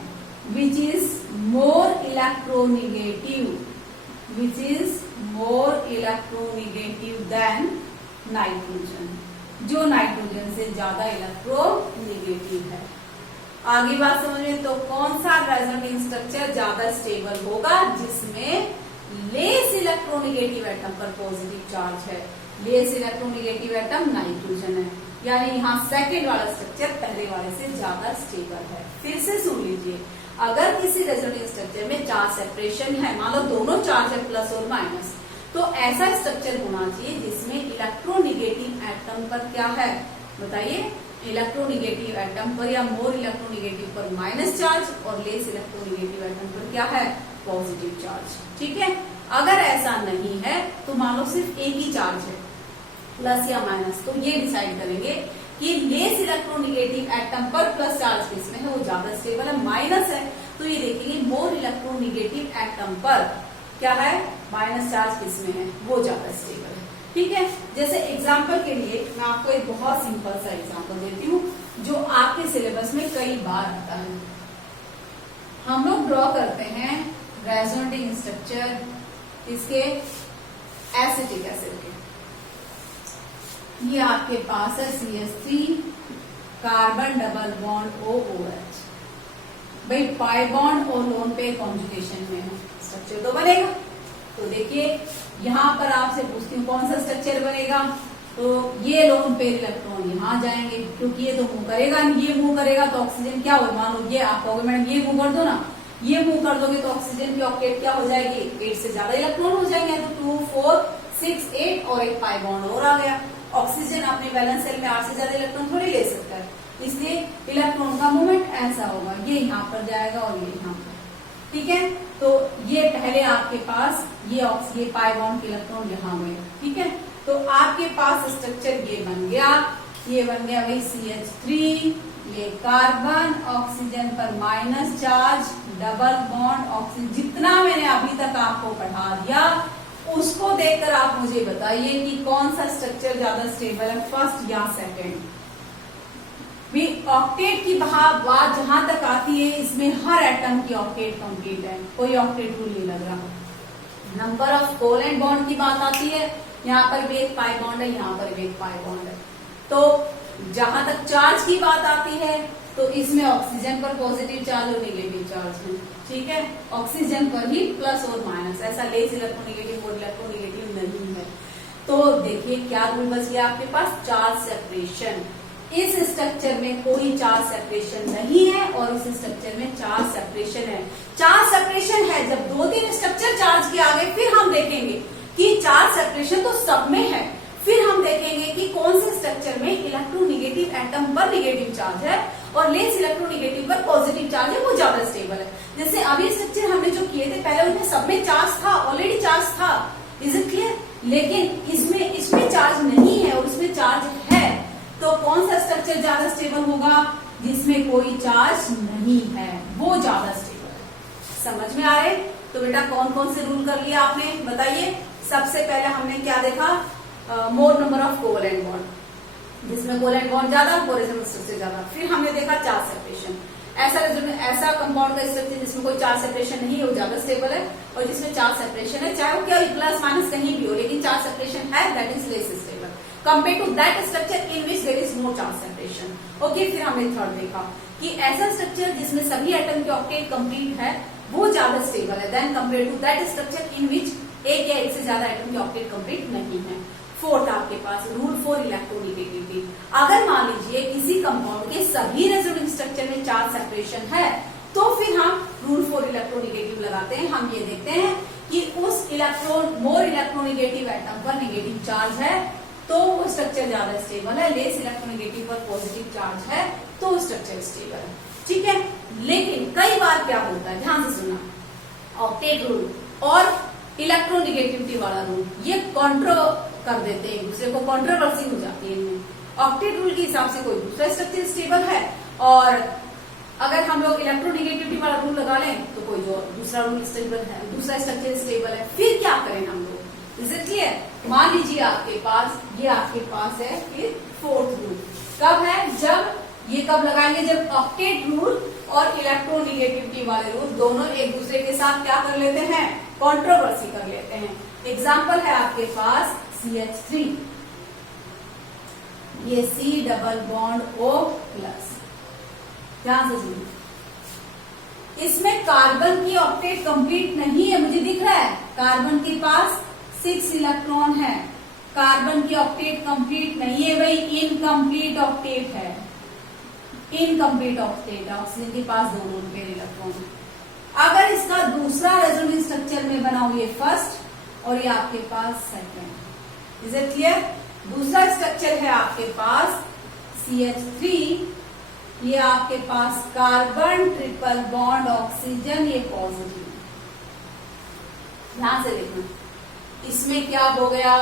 which is more electronegative than nitrogen, जो नाइट्रोजन से ज्यादा इलेक्ट्रोनिगेटिव है। आगे बात समझ में, तो कौन सा रेजोनेटिंग स्ट्रक्चर ज्यादा स्टेबल होगा, जिसमें लेस इलेक्ट्रोनिगेटिव एटम पर पॉजिटिव चार्ज है। लेस इलेक्ट्रोनिगेटिव एटम नाइट्रोजन है, यानी यहाँ सेकेंड वाला स्ट्रक्चर पहले वाले से ज्यादा स्टेबल है। फिर से सुन लीजिए, अगर किसी रेजोनेटिंग स्ट्रक्चर में चार्ज सेपरेशन है, मान लो दोनों चार्ज है प्लस और माइनस, तो ऐसा स्ट्रक्चर होना चाहिए जिसमें इलेक्ट्रोनिगेटिव एटम पर क्या है, बताइए, इलेक्ट्रोनिगेटिव एटम पर या मोर इलेक्ट्रोनिगेटिव पर माइनस चार्ज और लेस इलेक्ट्रोनिगेटिव एटम पर क्या है, पॉजिटिव चार्ज, ठीक है। अगर ऐसा नहीं है तो मान लो सिर्फ एक ही चार्ज है, प्लस या माइनस, तो ये डिसाइड करेंगे कि लेस इलेक्ट्रोनिगेटिव एटम पर प्लस चार्ज किसमें है, वो ज्यादा स्टेबल है, माइनस है, तो ये देखेंगे मोर इलेक्ट्रोनिगेटिव एटम पर क्या है, माइनस चार्ज किसमें है, वो ज्यादा स्टेबल है, ठीक है। जैसे एग्जाम्पल के लिए मैं आपको एक बहुत सिंपल सा एग्जाम्पल देती हूँ जो आपके सिलेबस में कई बार आता है। हम लोग ड्रॉ करते हैं रेजोनेटिंग स्ट्रक्चर इसके एसिटिक एसिड के, ये आपके पास है CH3 carbon double bond OOH, भाई पाई बॉन्ड और लोन पेयर कॉन्जुगेशन में है, स्ट्रक्चर तो बनेगा। तो देखिए यहाँ पर आपसे पूछती हूँ कौन सा स्ट्रक्चर बनेगा, तो ये लोन पेयर इलेक्ट्रॉन यहाँ जाएंगे, क्योंकि ये तो मूव करेगा, ये मूव करेगा तो ऑक्सीजन क्या हो, मान लो ये आप कहोगे मैडम ये मूव कर दो ना, ये मूव कर दोगे तो ऑक्सीजन की ऑक्टेट क्या हो जाएगी, 8 से ज्यादा इलेक्ट्रॉन हो जाएंगे, तो 2, 4, 6, 8 और एक पाई बॉन्ड और आ गया। ऑक्सीजन अपने बैलेंस सेल में 8 से ज्यादा इलेक्ट्रॉन थोड़ी ले सकता है, इसलिए इलेक्ट्रॉन का मूवमेंट ऐसा होगा, ये यहाँ पर जाएगा और ये यहाँ पर, ठीक है। तो ये पहले आपके पास ये पाई बॉन्ड के इलेक्ट्रॉन यहाँ गए, ठीक है। तो आपके पास स्ट्रक्चर ये बन गया भाई CH3, ये कार्बन, ऑक्सीजन पर minus charge, double bond oxygen, जितना मैंने अभी तक आपको पढ़ा दिया उसको देखकर आप मुझे बताइए कि कौन सा स्ट्रक्चर ज्यादा स्टेबल है, फर्स्ट या सेकंड। भी ऑक्टेट की बात जहां तक आती है, इसमें हर एटम की ऑक्टेट कंप्लीट है, कोई ऑक्टेट रूल नहीं लग रहा। नंबर ऑफ कोवेलेंट बॉन्ड की बात आती है, यहाँ पर भी एक पाई बॉन्ड है, यहाँ पर भी एक पाई बॉन्ड है, तो जहां तक चार्ज की बात आती है तो इसमें ऑक्सीजन पर पॉजिटिव चार्ज और नेगेटिव चार्ज है, ठीक है। ऑक्सीजन पर ही प्लस और माइनस, ऐसा लेस इलेक्ट्रोनेगेटिव और इलेक्ट्रोनेगेटिव नहीं है। तो देखिए क्या रूल बच गया आपके पास, चार्ज सेपरेशन। इस स्ट्रक्चर में कोई चार्ज सेपरेशन नहीं है और उस स्ट्रक्चर में चार्ज सेपरेशन है। चार्ज सेपरेशन है जब 2-3 स्ट्रक्चर चार्ज के आगे, फिर हम देखेंगे कि चार्ज सेपरेशन तो सब में है, फिर हम देखेंगे कि कौन से स्ट्रक्चर में इलेक्ट्रोनेगेटिव एटम पर नेगेटिव चार्ज है और लेस इलेक्ट्रोनेगेटिव पर पॉजिटिव चार्ज है, वो ज्यादा स्टेबल है। जैसे अभी स्ट्रक्चर हमने जो किए थे पहले, उनमें सब में चार्ज था, ऑलरेडी चार्ज था, इज इट क्लियर। लेकिन इसमें चार्ज नहीं है और इसमें चार्ज है, तो कौन सा स्ट्रक्चर ज्यादा स्टेबल होगा, जिसमें कोई चार्ज नहीं है, वो ज्यादा स्टेबल है। समझ में आ रहे? तो बेटा कौन कौन से रूल कर लिया आपने, बताइए। सबसे पहले हमने क्या देखा, मोर नंबर ऑफ कोवेलेंट बॉन्ड, जिसमें कोवेलेंट बॉन्ड ज्यादा, कोरिलेशन स्ट्रक्चर ज्यादा। फिर हमने देखा चार्ज सेपरेशन, ऐसा कंपाउंड का स्ट्रक्चर जिसमें कोई चार्ज सेपरेशन नहीं है वो ज्यादा स्टेबल है, और जिसमें चार्ज सेपरेशन है, चाहे वो क्या प्लस माइनस कहीं भी हो, लेकिन चार्ज सेपरेशन है, that is less stable compare to that structure in which there is no charge separation. Okay, फिर हमने थर्ड देखा कि ऐसा स्ट्रक्चर जिसमें सभी एटम के ऑक्टेट कंप्लीट है वो ज्यादा स्टेबल है than compare to that structure in which एक या एक से ज्यादा एटम के ऑक्टेट कंप्लीट नहीं है। फोर्थ आपके पास रूल फॉर इलेक्ट्रोनेगेटिविटी, अगर मान लीजिए किसी कंपाउंड के सभी रेजोनेंस स्ट्रक्चर में चार्ज सेपरेशन है तो फिर हम रूल फॉर इलेक्ट्रोनेगेटिव लगाते हैं। हम ये देखते हैं कि उस मोर इलेक्ट्रोनेगेटिव एटम पर नेगेटिव चार्ज है तो वो स्ट्रक्चर ज्यादा स्टेबल है, लेस इलेक्ट्रोनेगेटिव पर पॉजिटिव चार्ज है तो स्ट्रक्चर स्टेबल है, ठीक है। लेकिन कई बार क्या होता है, ध्यान से सुनना, ऑक्टेट रूल और इलेक्ट्रोनेगेटिविटी वाला रूल ये कॉन्ट्रो कर देते हैं, एक दूसरे को कॉन्ट्रोवर्सी हो जाती है इनमें। ऑक्टेट रूल के हिसाब से कोई दूसरा स्ट्रक्चर स्टेबल है और अगर हम लोग इलेक्ट्रोनेगेटिविटी वाला रूल लगा लें तो कोई जो दूसरा रूल स्टेबल है, दूसरा स्ट्रक्चर स्टेबल है। फिर क्या करें हम लोग, इज इट क्लियर। मान लीजिए आपके पास ये आपके पास है फिर फोर्थ रूल, कब है, जब ये कब लगाएंगे, जब ऑक्टेट रूल और इलेक्ट्रोनेगेटिविटी वाले रूल दोनों एक दूसरे के साथ क्या कर लेते हैं, कॉन्ट्रोवर्सी कर लेते हैं। एग्जाम्पल है आपके पास CH3, ये C double bond O plus, ध्यान से सुनिए, इसमें कार्बन की ऑक्टेट कंप्लीट नहीं है, मुझे दिख रहा है कार्बन के पास 6 इलेक्ट्रॉन है, कार्बन की ऑक्टेट कंप्लीट नहीं है भाई, इनकम्प्लीट ऑक्टेट है, इनकम्प्लीट ऑक्टेट है, ऑक्सीजन के पास 2 पेयर इलेक्ट्रॉन। अगर इसका दूसरा रेजोनेंस स्ट्रक्चर में बना हुआ ये फर्स्ट और ये आपके पास सेकेंड, इज इट क्लियर। दूसरा स्ट्रक्चर है आपके पास CH3, ये आपके पास कार्बन ट्रिपल बॉन्ड ऑक्सीजन, ये पॉजिटिव। ध्यान से देखना, इसमें क्या हो गया,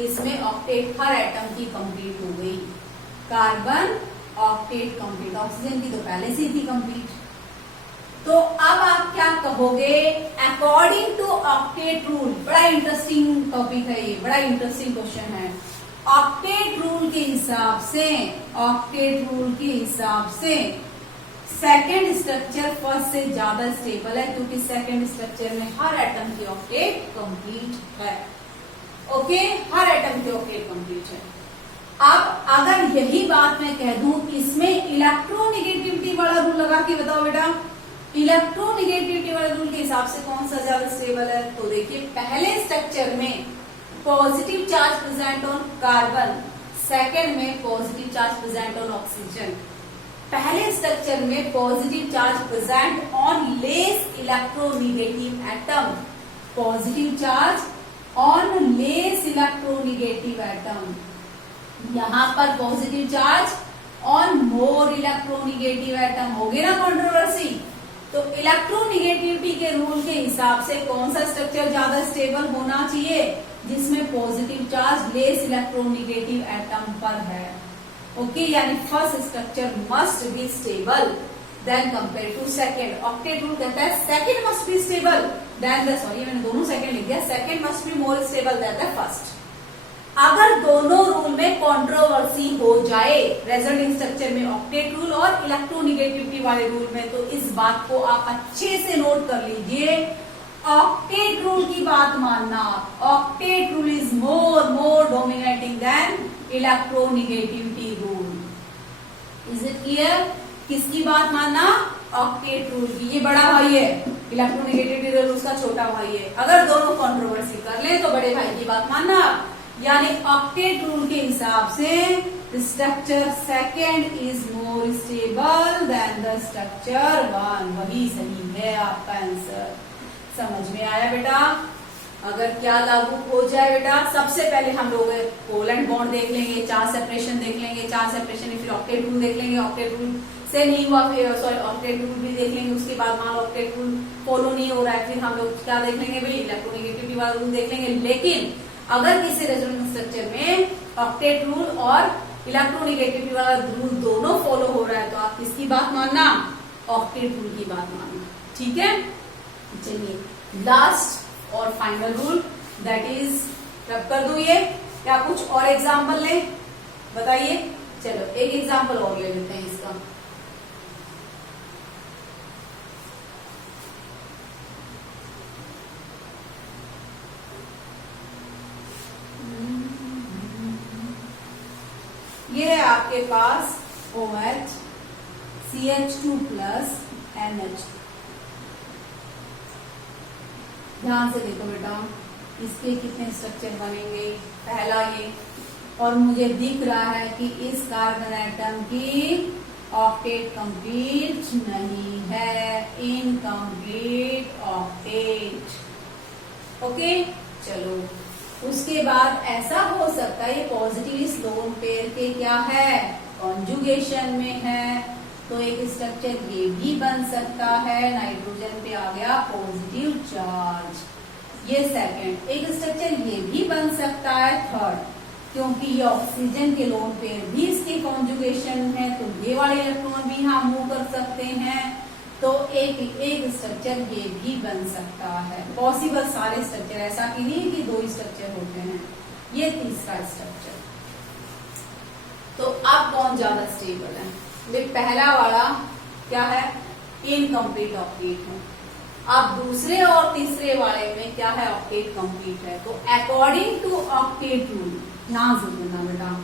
इसमें ऑक्टेट हर एटम की कंप्लीट हो गई, कार्बन ऑक्टेट कंप्लीट, ऑक्सीजन की तो पहले से थी कंप्लीट। तो अब आप क्या कहोगे, अकॉर्डिंग टू ऑक्टेट रूल, बड़ा इंटरेस्टिंग टॉपिक है ये, बड़ा इंटरेस्टिंग क्वेश्चन है। ऑक्टेट रूल के हिसाब से, ऑक्टेट रूल के हिसाब से सेकेंड स्ट्रक्चर फर्स्ट से ज्यादा स्टेबल है क्योंकि सेकेंड स्ट्रक्चर में हर एटम की ऑक्टेट कंप्लीट है। ओके, हर एटम की ऑक्टेट कंप्लीट है। अब अगर यही बात मैं कह दूं इसमें इलेक्ट्रोनेगेटिविटी वाला रूल लगा के बताओ बेटा, इलेक्ट्रोनेगेटिविटी वाले रूल के हिसाब से कौन सा ज्यादा स्टेबल है, तो देखिए पहले स्ट्रक्चर में positive charge present on carbon, second में positive charge present on oxygen. पहले स्ट्रक्चर में positive charge present on less electronegative atom, positive charge on less electronegative atom, यहां पर positive charge on more electronegative atom. हो गई ना controversy. तो electronegativity के रूल के हिसाब से कौन सा स्ट्रक्चर ज्यादा स्टेबल होना चाहिए, जिसमें positive charge less electronegative atom पर है। ओके, यानी first structure must be stable than compare to second. Octet rule कहता है second must be stable than the, sorry मैंने दोनों सेकेंड लिख दिया, second must be more stable than the first. अगर दोनों रूल में कंट्रोवर्सी हो जाए, रेजोनेंस स्ट्रक्चर में ऑक्टेट रूल और इलेक्ट्रोनेगेटिविटी वाले रूल में, तो इस बात को आप अच्छे से नोट कर लीजिए, ऑक्टेट रूल की बात मानना, octet rule is more dominating than electronegativity rule. Is it clear? किसकी बात मानना? ऑक्टेट रूल की। ये बड़ा भाई है, इलेक्ट्रोनेगेटिविटी रूल उसका छोटा भाई है। अगर दोनों कंट्रोवर्सी कर ले तो बड़े भाई की बात मानना। यानी ऑक्टेट रूल के हिसाब से structure second is more stable than the structure one. वही सही है आपका आंसर। समझ में आया बेटा? अगर क्या लागू हो जाए बेटा, सबसे पहले हम लोग कोवेलेंट बॉन्ड देख लेंगे, चार्ज सेपरेशन देख लेंगे, चार्ज सेपरेशन फिर ऑक्टेट रूल देख लेंगे, ऑक्टेट रूल से नहीं हुआ फिर सॉरी ऑक्टेट रूल भी देख लेंगे। उसके बाद मान लो ऑक्टेट रूल फॉलो नहीं हो रहा है, फिर हम लोग क्या देख लेंगे भाई? इलेक्ट्रोनेगेटिविटी वाला रूल देख लेंगे। लेकिन अगर किसी रेजोनेंस स्ट्रक्चर में ऑक्टेट रूल और इलेक्ट्रोनेगेटिविटी वाला रूल दोनों फॉलो हो रहा है तो आप किसकी बात मानना? ऑक्टेट रूल की बात मानना। ठीक है, चलिए लास्ट और फाइनल रूल दैट इज रब कर दू ये, क्या कुछ और एग्जाम्पल लें? बताइए। चलो एक एग्जाम्पल और ले लेते हैं इसका। ये है आपके पास OH CH2 प्लस NH। ध्यान से देखो बेटा, इसके कितने स्ट्रक्चर बनेंगे? पहला ये, और मुझे दिख रहा है कि इस कार्बन एटम की ऑक्टेट कंप्लीट नहीं है, इनकम्प्लीट ऑक्टेट। ओके, चलो उसके बाद ऐसा हो सकता है ये पॉजिटिव इस लोन पेयर के क्या है? कॉन्जुगेशन में है, तो एक स्ट्रक्चर ये भी बन सकता है। नाइट्रोजन पे आ गया पॉजिटिव चार्ज, ये सेकंड। एक स्ट्रक्चर ये भी बन सकता है थर्ड, क्योंकि ये ऑक्सीजन के लोन पेयर भी इसके कॉन्जुगेशन है, तो ये वाले इलेक्ट्रॉन भी यहाँ मूव कर सकते हैं। तो एक स्ट्रक्चर ये भी बन सकता है। पॉसिबल सारे स्ट्रक्चर, ऐसा कि नहीं कि दो स्ट्रक्चर होते हैं। ये तीसरा स्ट्रक्चर। तो अब कौन ज्यादा स्टेबल है? पहला वाला क्या है? इनकम्प्लीट ऑक्टेट है। अब दूसरे और तीसरे वाले में क्या है? ऑक्टेट कंप्लीट है। तो अकॉर्डिंग टू ऑक्टेट रूल, ध्यान से सुनना बेटा,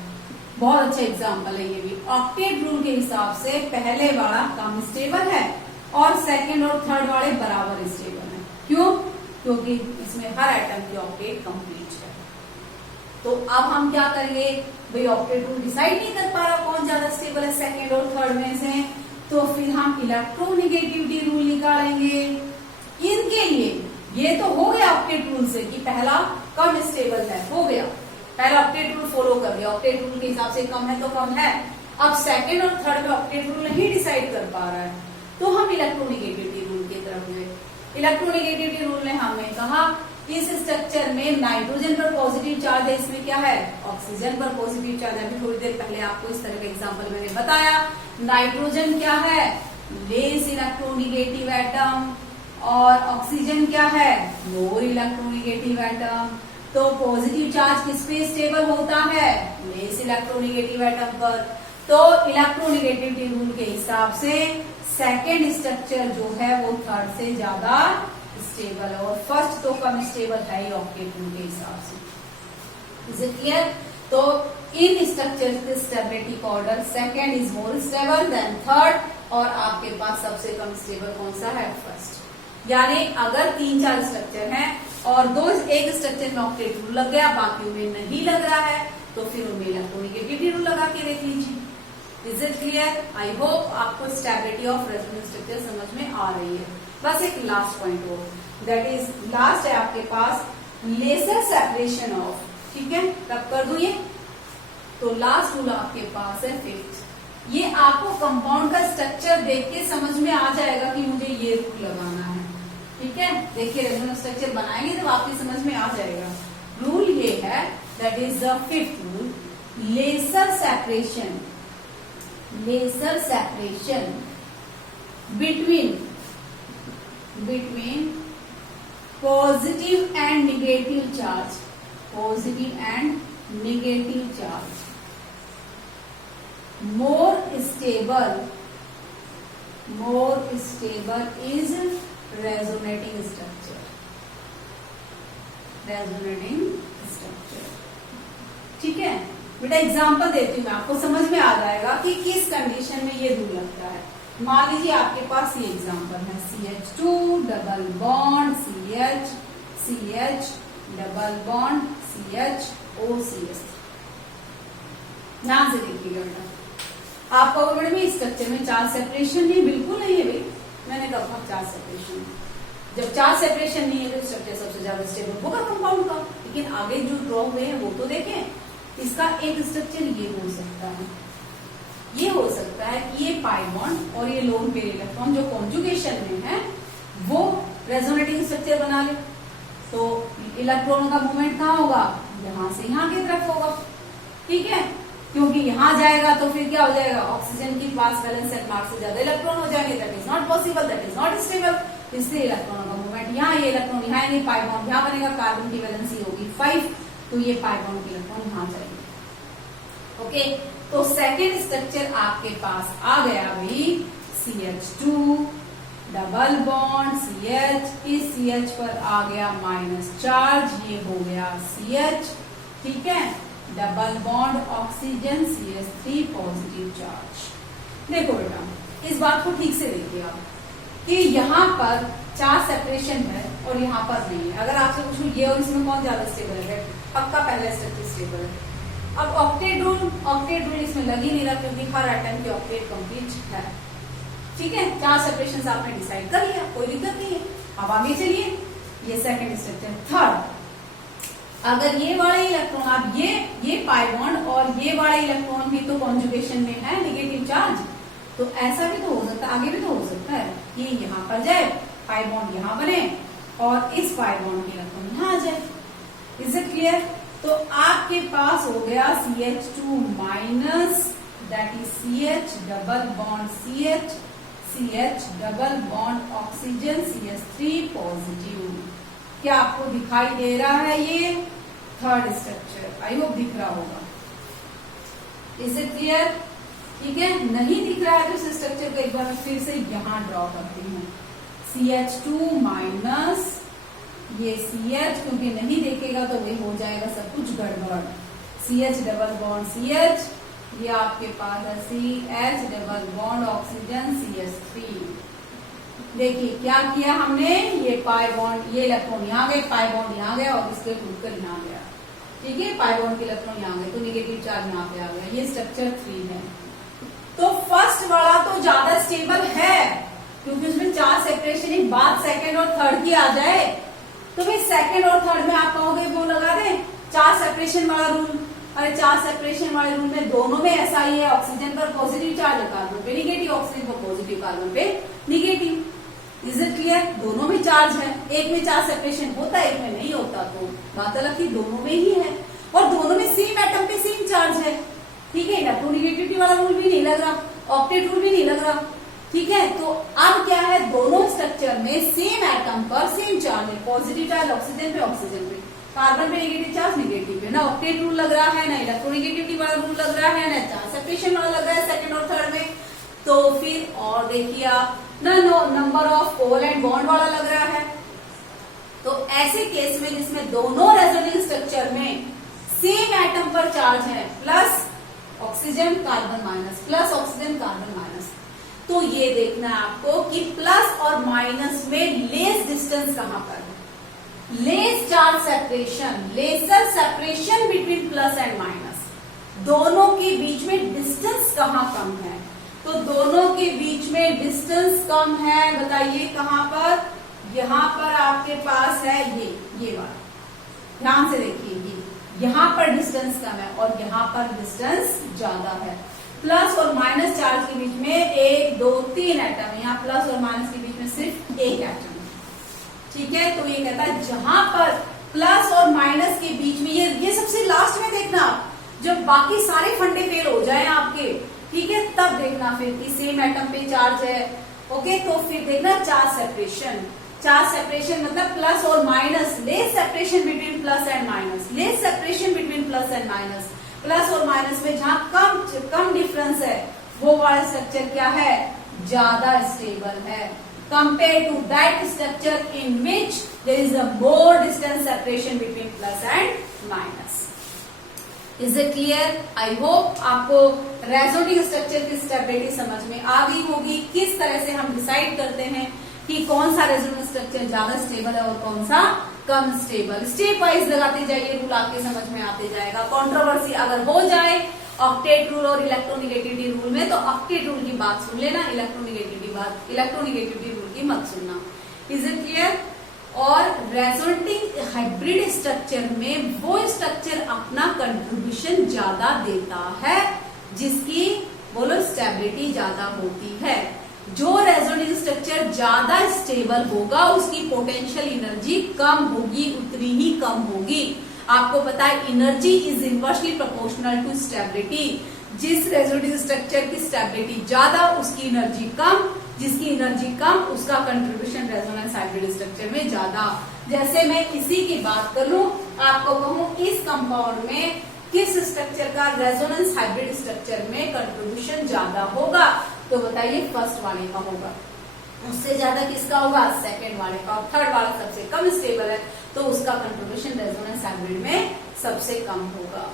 बहुत अच्छा एग्जांपल है ये भी। ऑक्टेट रूल के हिसाब से पहले वाला कम स्टेबल है और सेकंड और थर्ड वाले बराबर स्टेबल है। क्यों? क्योंकि इसमें हर एटम की ऑक्टेट कंप्लीट है। तो अब हम क्या करेंगे भाई? ऑक्टेट रूल डिसाइड नहीं कर पा रहा कौन ज्यादा स्टेबल है सेकंड और थर्ड में से, तो फिर हम इलेक्ट्रोनेगेटिविटी रूल निकालेंगे इनके लिए। ये तो हो गया ऑक्टेट रूल से कि पहला कम स्टेबल है, हो गया। पहला ऑक्टेट रूल फॉलो कर लिया, ऑक्टेट रूल के हिसाब से कम है तो कम है। अब सेकंड और थर्ड में ऑक्टेट रूल नहीं डिसाइड कर पा रहा है, तो हम इलेक्ट्रोनेगेटिविटी रूल की तरफ गए। इलेक्ट्रोनेगेटिविटी रूल ने हमें कहा इस स्ट्रक्चर में नाइट्रोजन पर पॉजिटिव चार्ज है, इसमें क्या है? ऑक्सीजन पर पॉजिटिव चार्ज है। अभी थोड़ी देर पहले आपको इस तरह का एग्जांपल मैंने बताया। नाइट्रोजन क्या है? लेस इलेक्ट्रोनेगेटिव एटम, और ऑक्सीजन क्या है? मोर इलेक्ट्रोनेगेटिव एटम। तो पॉजिटिव चार्ज किस पे स्टेबल होता है? लेस इलेक्ट्रोनेगेटिव एटम पर। तो इलेक्ट्रोनेगेटिविटी रूल के हिसाब से सेकेंड स्ट्रक्चर जो है वो थर्ड से ज्यादा स्टेबल है, और फर्स्ट तो कम स्टेबल है ही ऑक्टेट रूल के हिसाब से। Is it clear? तो इन स्ट्रक्चर के स्टेबिलिटी का order second is more stable then third, और आपके पास सबसे कम स्टेबल कौन सा है? फर्स्ट। यानी अगर 3-4 स्ट्रक्चर हैं और एक स्ट्रक्चर में ऑक्टेट रूल लग गया, बाकी में नहीं लग रहा है, तो फिर उनमें इलेक्ट्रोनेगेटिविटी रूल लगा के देख लीजिए। Is it clear? I hope आपको स्टेबिलिटी ऑफ रेजोनेंस स्ट्रक्चर समझ में आ रही है। बस एक लास्ट पॉइंट हो, दैट इज लास्ट है आपके पास लेसर सेपरेशन ऑफ। ठीक है, तब कर दू ये। तो लास्ट रूल आपके पास है फिफ्थ। ये आपको कंपाउंड का स्ट्रक्चर देख के समझ में आ जाएगा कि मुझे ये रूल लगाना है। ठीक है, देखिए रेजोनेंस स्ट्रक्चर बनाएंगे तो आपकी समझ में आ जाएगा। रूल ये है, that is the fifth rule, lesser separation. Lesser separation between positive and negative charge, positive and negative charge, more stable is resonating structure, resonating structure। ठीक है बेटा एग्जांपल देती हूँ मैं, आपको समझ में आ जाएगा कि किस कंडीशन में ये रूल लगता है। मान लीजिए आपके पास ये एग्जांपल है, CH2 double bond CH, CH double bond CH OCH। ध्यान से देखिएगा बेटा, आप कहोगे में स्ट्रक्चर में चार्ज सेपरेशन नहीं, बिल्कुल नहीं है भाई, मैंने कहा चार्ज सेपरेशन है। जब चार्ज सेपरेशन नहीं है तो स्ट्रक्चर सबसे ज्यादा स्टेबल होगा कंपाउंड का। लेकिन आगे जो ड्रॉ हुए हैं वो तो देखें, इसका एक स्ट्रक्चर ये हो सकता है, ये हो सकता है कि ये पाई बॉन्ड और ये लोन पेयर इलेक्ट्रॉन जो कॉन्जुगेशन में है वो रेजोनेटिंग स्ट्रक्चर बना ले, तो इलेक्ट्रॉनों का मूवमेंट कहाँ होगा, यहां से यहां की तरफ होगा, ठीक है, क्योंकि यहां जाएगा तो फिर क्या हो जाएगा, ऑक्सीजन की पास वैलेंस सेट मार्क से ज्यादा इलेक्ट्रॉन हो जाएंगे, that is not possible, that is not stable. इसलिए इलेक्ट्रॉनों का मूवमेंट यहाँ, ये इलेक्ट्रॉन यहाँ आएंगे, पाई बॉन्ड यहाँ बनेगा, कार्बन की वैलेंसी होगी 5, तो ये पाई बॉन्ड के इलेक्ट्रॉन यहाँ जाएंगे। ओके, तो सेकेंड स्ट्रक्चर आपके पास आ गया भाई CH2 डबल बॉन्ड CH, इस CH पर आ गया माइनस चार्ज, ये हो गया CH, ठीक है, double bond oxygen CH3 positive charge. देखो बेटा इस बात को ठीक से देखिए आप कि यहाँ पर चार्ज सेपरेशन है और यहाँ पर नहीं है। अगर आपसे पूछूं ये और इसमें कौन ज्यादा स्टेबल है, पक्का पहला स्ट्रक्चर स्टेबल है। अब ऑक्टेट रूल इसमें लग ही नहीं रहा क्योंकि हर एटम की ऑक्टेट कंप्लीट है, ठीक है, चार्ज सेपरेशन आपने डिसाइड कर लिया, कोई दिक्कत नहीं है। अब आगे चलिए, ये सेकंड स्ट्रक्चर। थर्ड, अगर ये वाले इलेक्ट्रॉन आप ये पाई बॉन्ड और ये वाले इलेक्ट्रॉन भी तो कॉन्जुगेशन में है नेगेटिव चार्ज, तो ऐसा भी तो हो सकता है, आगे भी तो हो सकता है कि यहाँ पर जाए, पाई बॉन्ड यहाँ बने और इस पाई बॉन्ड के इलेक्ट्रॉन यहाँ आ जाए। Is it clear? तो आपके पास हो गया CH2 minus, that is CH double bond CH, CH double bond oxygen CH3 positive. क्या आपको दिखाई दे रहा है ये थर्ड स्ट्रक्चर? आई होप दिख रहा होगा। Is it clear? ठीक है, नहीं दिख रहा है तो इस स्ट्रक्चर को एक बार मैं फिर से यहां ड्रॉ करती हूँ। CH2 माइनस ये CH, क्योंकि नहीं देखेगा तो वो हो जाएगा सब कुछ गड़बड़। CH डबल बॉन्ड CH, ये आपके पास है CH double bond oxygen CH3। देखिए क्या किया हमने, ये पाई बॉन्ड, ये इलेक्ट्रॉन यहाँ गए, पाई बॉन्ड यहाँ गया और इसके टूटकर यहाँ गया, ठीक है, पाई बॉन्ड के इलेक्ट्रॉन यहाँ गए तो नेगेटिव चार्ज यहाँ पे आ गया। ये स्ट्रक्चर 3 है। तो फर्स्ट वाला तो ज्यादा स्टेबल है क्योंकि उसमें चार्ज सेपरेशन एक बात सेकंड और थर्ड की आ जाए, तो भाई सेकंड और थर्ड में आप कहोगे वो लगा दें चार्ज सेपरेशन वाला रूल। अरे चार्ज सेपरेशन वाले रूल में दोनों में ऐसा ही है, ऑक्सीजन पर पॉजिटिव चार्ज है, कार्बन पे निगेटिव, ऑक्सीजन पर पॉजिटिव, कार्बन पे निगेटिव। Is it clear? दोनों में चार्ज है, एक में चार्ज सेपरेशन होता है, एक में नहीं होता, तो बात अलग थी, दोनों में ही है और दोनों में सेम एटम पे सेम चार्ज है, ठीक है। इलेक्ट्रोनेगेटिविटी वाला रूल भी नहीं लग रहा, ऑक्टेट रूल भी नहीं लग रहा, ठीक है। तो अब क्या है, दोनों स्ट्रक्चर में सेम एटम पर सेम चार्ज है, पॉजिटिव चार्ज ऑक्सीजन पे, ऑक्सीजन पे, कार्बन पे नेगेटिव चार्ज निगेटिव पे। ना ऑक्टेट रूल लग रहा है, ना इलेक्ट्रोनेगेटिविटी वाला रूल लग रहा है, ना चार्ज सेपरेशन वाला लग रहा है सेकंड और थर्ड में। तो फिर और देखिए आप, ना नंबर ऑफ कोवल एंड बॉन्ड वाला लग रहा है। तो ऐसे केस में जिसमें दोनों रेजोनेंस स्ट्रक्चर में सेम एटम पर चार्ज है, plus oxygen carbon minus, plus oxygen carbon minus, तो ये देखना है आपको कि प्लस और माइनस में लेस डिस्टेंस कहां पर है, less charge separation, lesser separation between plus and minus, दोनों के बीच में डिस्टेंस कहां कम है। तो दोनों के बीच में डिस्टेंस कम है, बताइए कहां पर, यहां पर आपके पास है ये वाला, ध्यान से देखिए, ये यहां पर डिस्टेंस कम है और यहां पर डिस्टेंस ज्यादा है। प्लस और माइनस चार्ज के बीच में 1 2 3 एटम है, यहाँ प्लस और माइनस के बीच में सिर्फ एक एटम है, ठीक है। तो ये कहता है जहां पर प्लस और माइनस के बीच में, ये सबसे लास्ट में देखना, जब बाकी सारे फंडे फेल हो जाए आपके, ठीक है, तब देखना फिर कि सेम एटम पे चार्ज है, ओके। तो फिर देखना चार्ज सेपरेशन, चार्ज सेपरेशन मतलब प्लस और minus, less separation between plus and minus, less separation between plus and minus, plus और माइनस में जहां कम डिफरेंस है वो वाला स्ट्रक्चर क्या है, ज्यादा स्टेबल है, compare to that structure in which there is a more distance separation between plus and minus. Is it clear? I hope आपको रेजोनेटिंग स्ट्रक्चर की स्टेबिलिटी समझ में आ गई होगी। किस तरह से हम डिसाइड करते हैं कि कौन सा रेजोनेटिंग स्ट्रक्चर ज्यादा स्टेबल है और कौन सा कम स्टेबल। स्टेप वाइज लगाते जाइए, रूल आपके समझ में आते जाएगा। कंट्रोवर्सी अगर हो जाए ऑक्टेट रूल और इलेक्ट्रोनेगेटिविटी रूल में, तो ऑक्टेट रूल की बात सुन लेना, इलेक्ट्रोनेगेटिविटी रूल की मत सुनना। Is it clear? और रेजोनेटिंग हाइब्रिड स्ट्रक्चर में वो स्ट्रक्चर अपना कंट्रीब्यूशन ज्यादा देता है जिसकी बोलो स्टेबिलिटी ज्यादा होती है। जो रेजोनेटिंग स्ट्रक्चर ज्यादा स्टेबल होगा उसकी पोटेंशियल एनर्जी कम होगी, उतनी ही कम होगी। आपको पता है energy is inversely proportional to stability. जिस रेजोनेटिंग स्ट्रक्चर की स्टेबिलिटी ज्यादा उसकी एनर्जी कम, जिसकी एनर्जी कम उसका कंट्रीब्यूशन रेजोनेंस हाइब्रिड स्ट्रक्चर में ज्यादा। जैसे मैं इसी की बात करूं, आपको कहूं इस कंपाउंड में किस स्ट्रक्चर का रेजोनेंस हाइब्रिड स्ट्रक्चर में कंट्रीब्यूशन ज्यादा होगा, तो बताइए फर्स्ट वाले का होगा। उससे ज्यादा किसका होगा? सेकंड वाले का। और थर्ड वाला सबसे कम स्टेबल है तो उसका कंट्रीब्यूशन रेजोनेंस हाइब्रिड में सबसे कम होगा।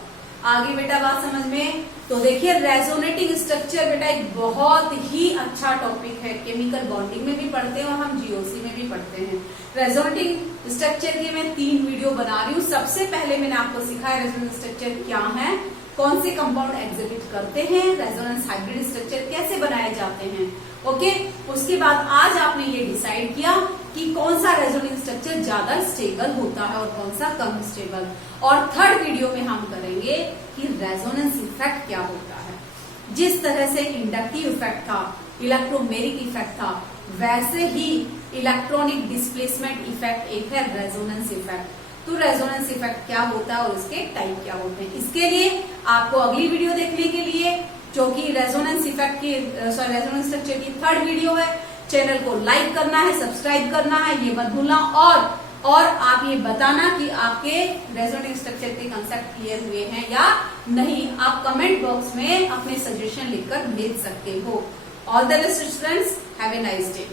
आगे बेटा बात समझ में? तो देखिए रेजोनेटिंग स्ट्रक्चर बेटा एक बहुत ही अच्छा टॉपिक है। केमिकल बॉन्डिंग में भी पढ़ते हैं और हम जीओसी में भी पढ़ते हैं। रेजोनेटिंग स्ट्रक्चर की मैं 3 वीडियो बना रही हूँ। सबसे पहले मैंने आपको सिखाया रेजोनेंस स्ट्रक्चर क्या है, कौन से कंपाउंड एग्जिबिट करते हैं, रेजोनेंस हाइब्रिड स्ट्रक्चर कैसे बनाए जाते हैं। ओके, उसके बाद आज आपने ये डिसाइड किया कि कौन सा रेजोनेटिंग स्ट्रक्चर ज्यादा स्टेबल होता है और कौन सा कम स्टेबल। और थर्ड वीडियो में हम करेंगे कि रेजोनेंस इफेक्ट क्या होता है। जिस तरह से इंडक्टिव इफेक्ट था, इलेक्ट्रोमेरिक इफेक्ट था, वैसे ही इलेक्ट्रॉनिक डिस्प्लेसमेंट इफेक्ट एक है रेजोनेंस इफेक्ट। तो रेजोनेंस इफेक्ट क्या होता है और इसके टाइप क्या होते हैं, इसके लिए आपको अगली वीडियो देखने के लिए, जो कि रेजोनेंस इफेक्ट की रेजोनेंस स्ट्रक्चर की थर्ड वीडियो है, चैनल को लाइक करना है, सब्सक्राइब करना है, ये मत भूलना। और आप ये बताना कि आपके रेजोनेटिंग स्ट्रक्चर के कंसेप्ट क्लियर हुए हैं या नहीं। आप कमेंट बॉक्स में अपने सजेशन लिखकर भेज सकते हो। All the best students, have a nice day.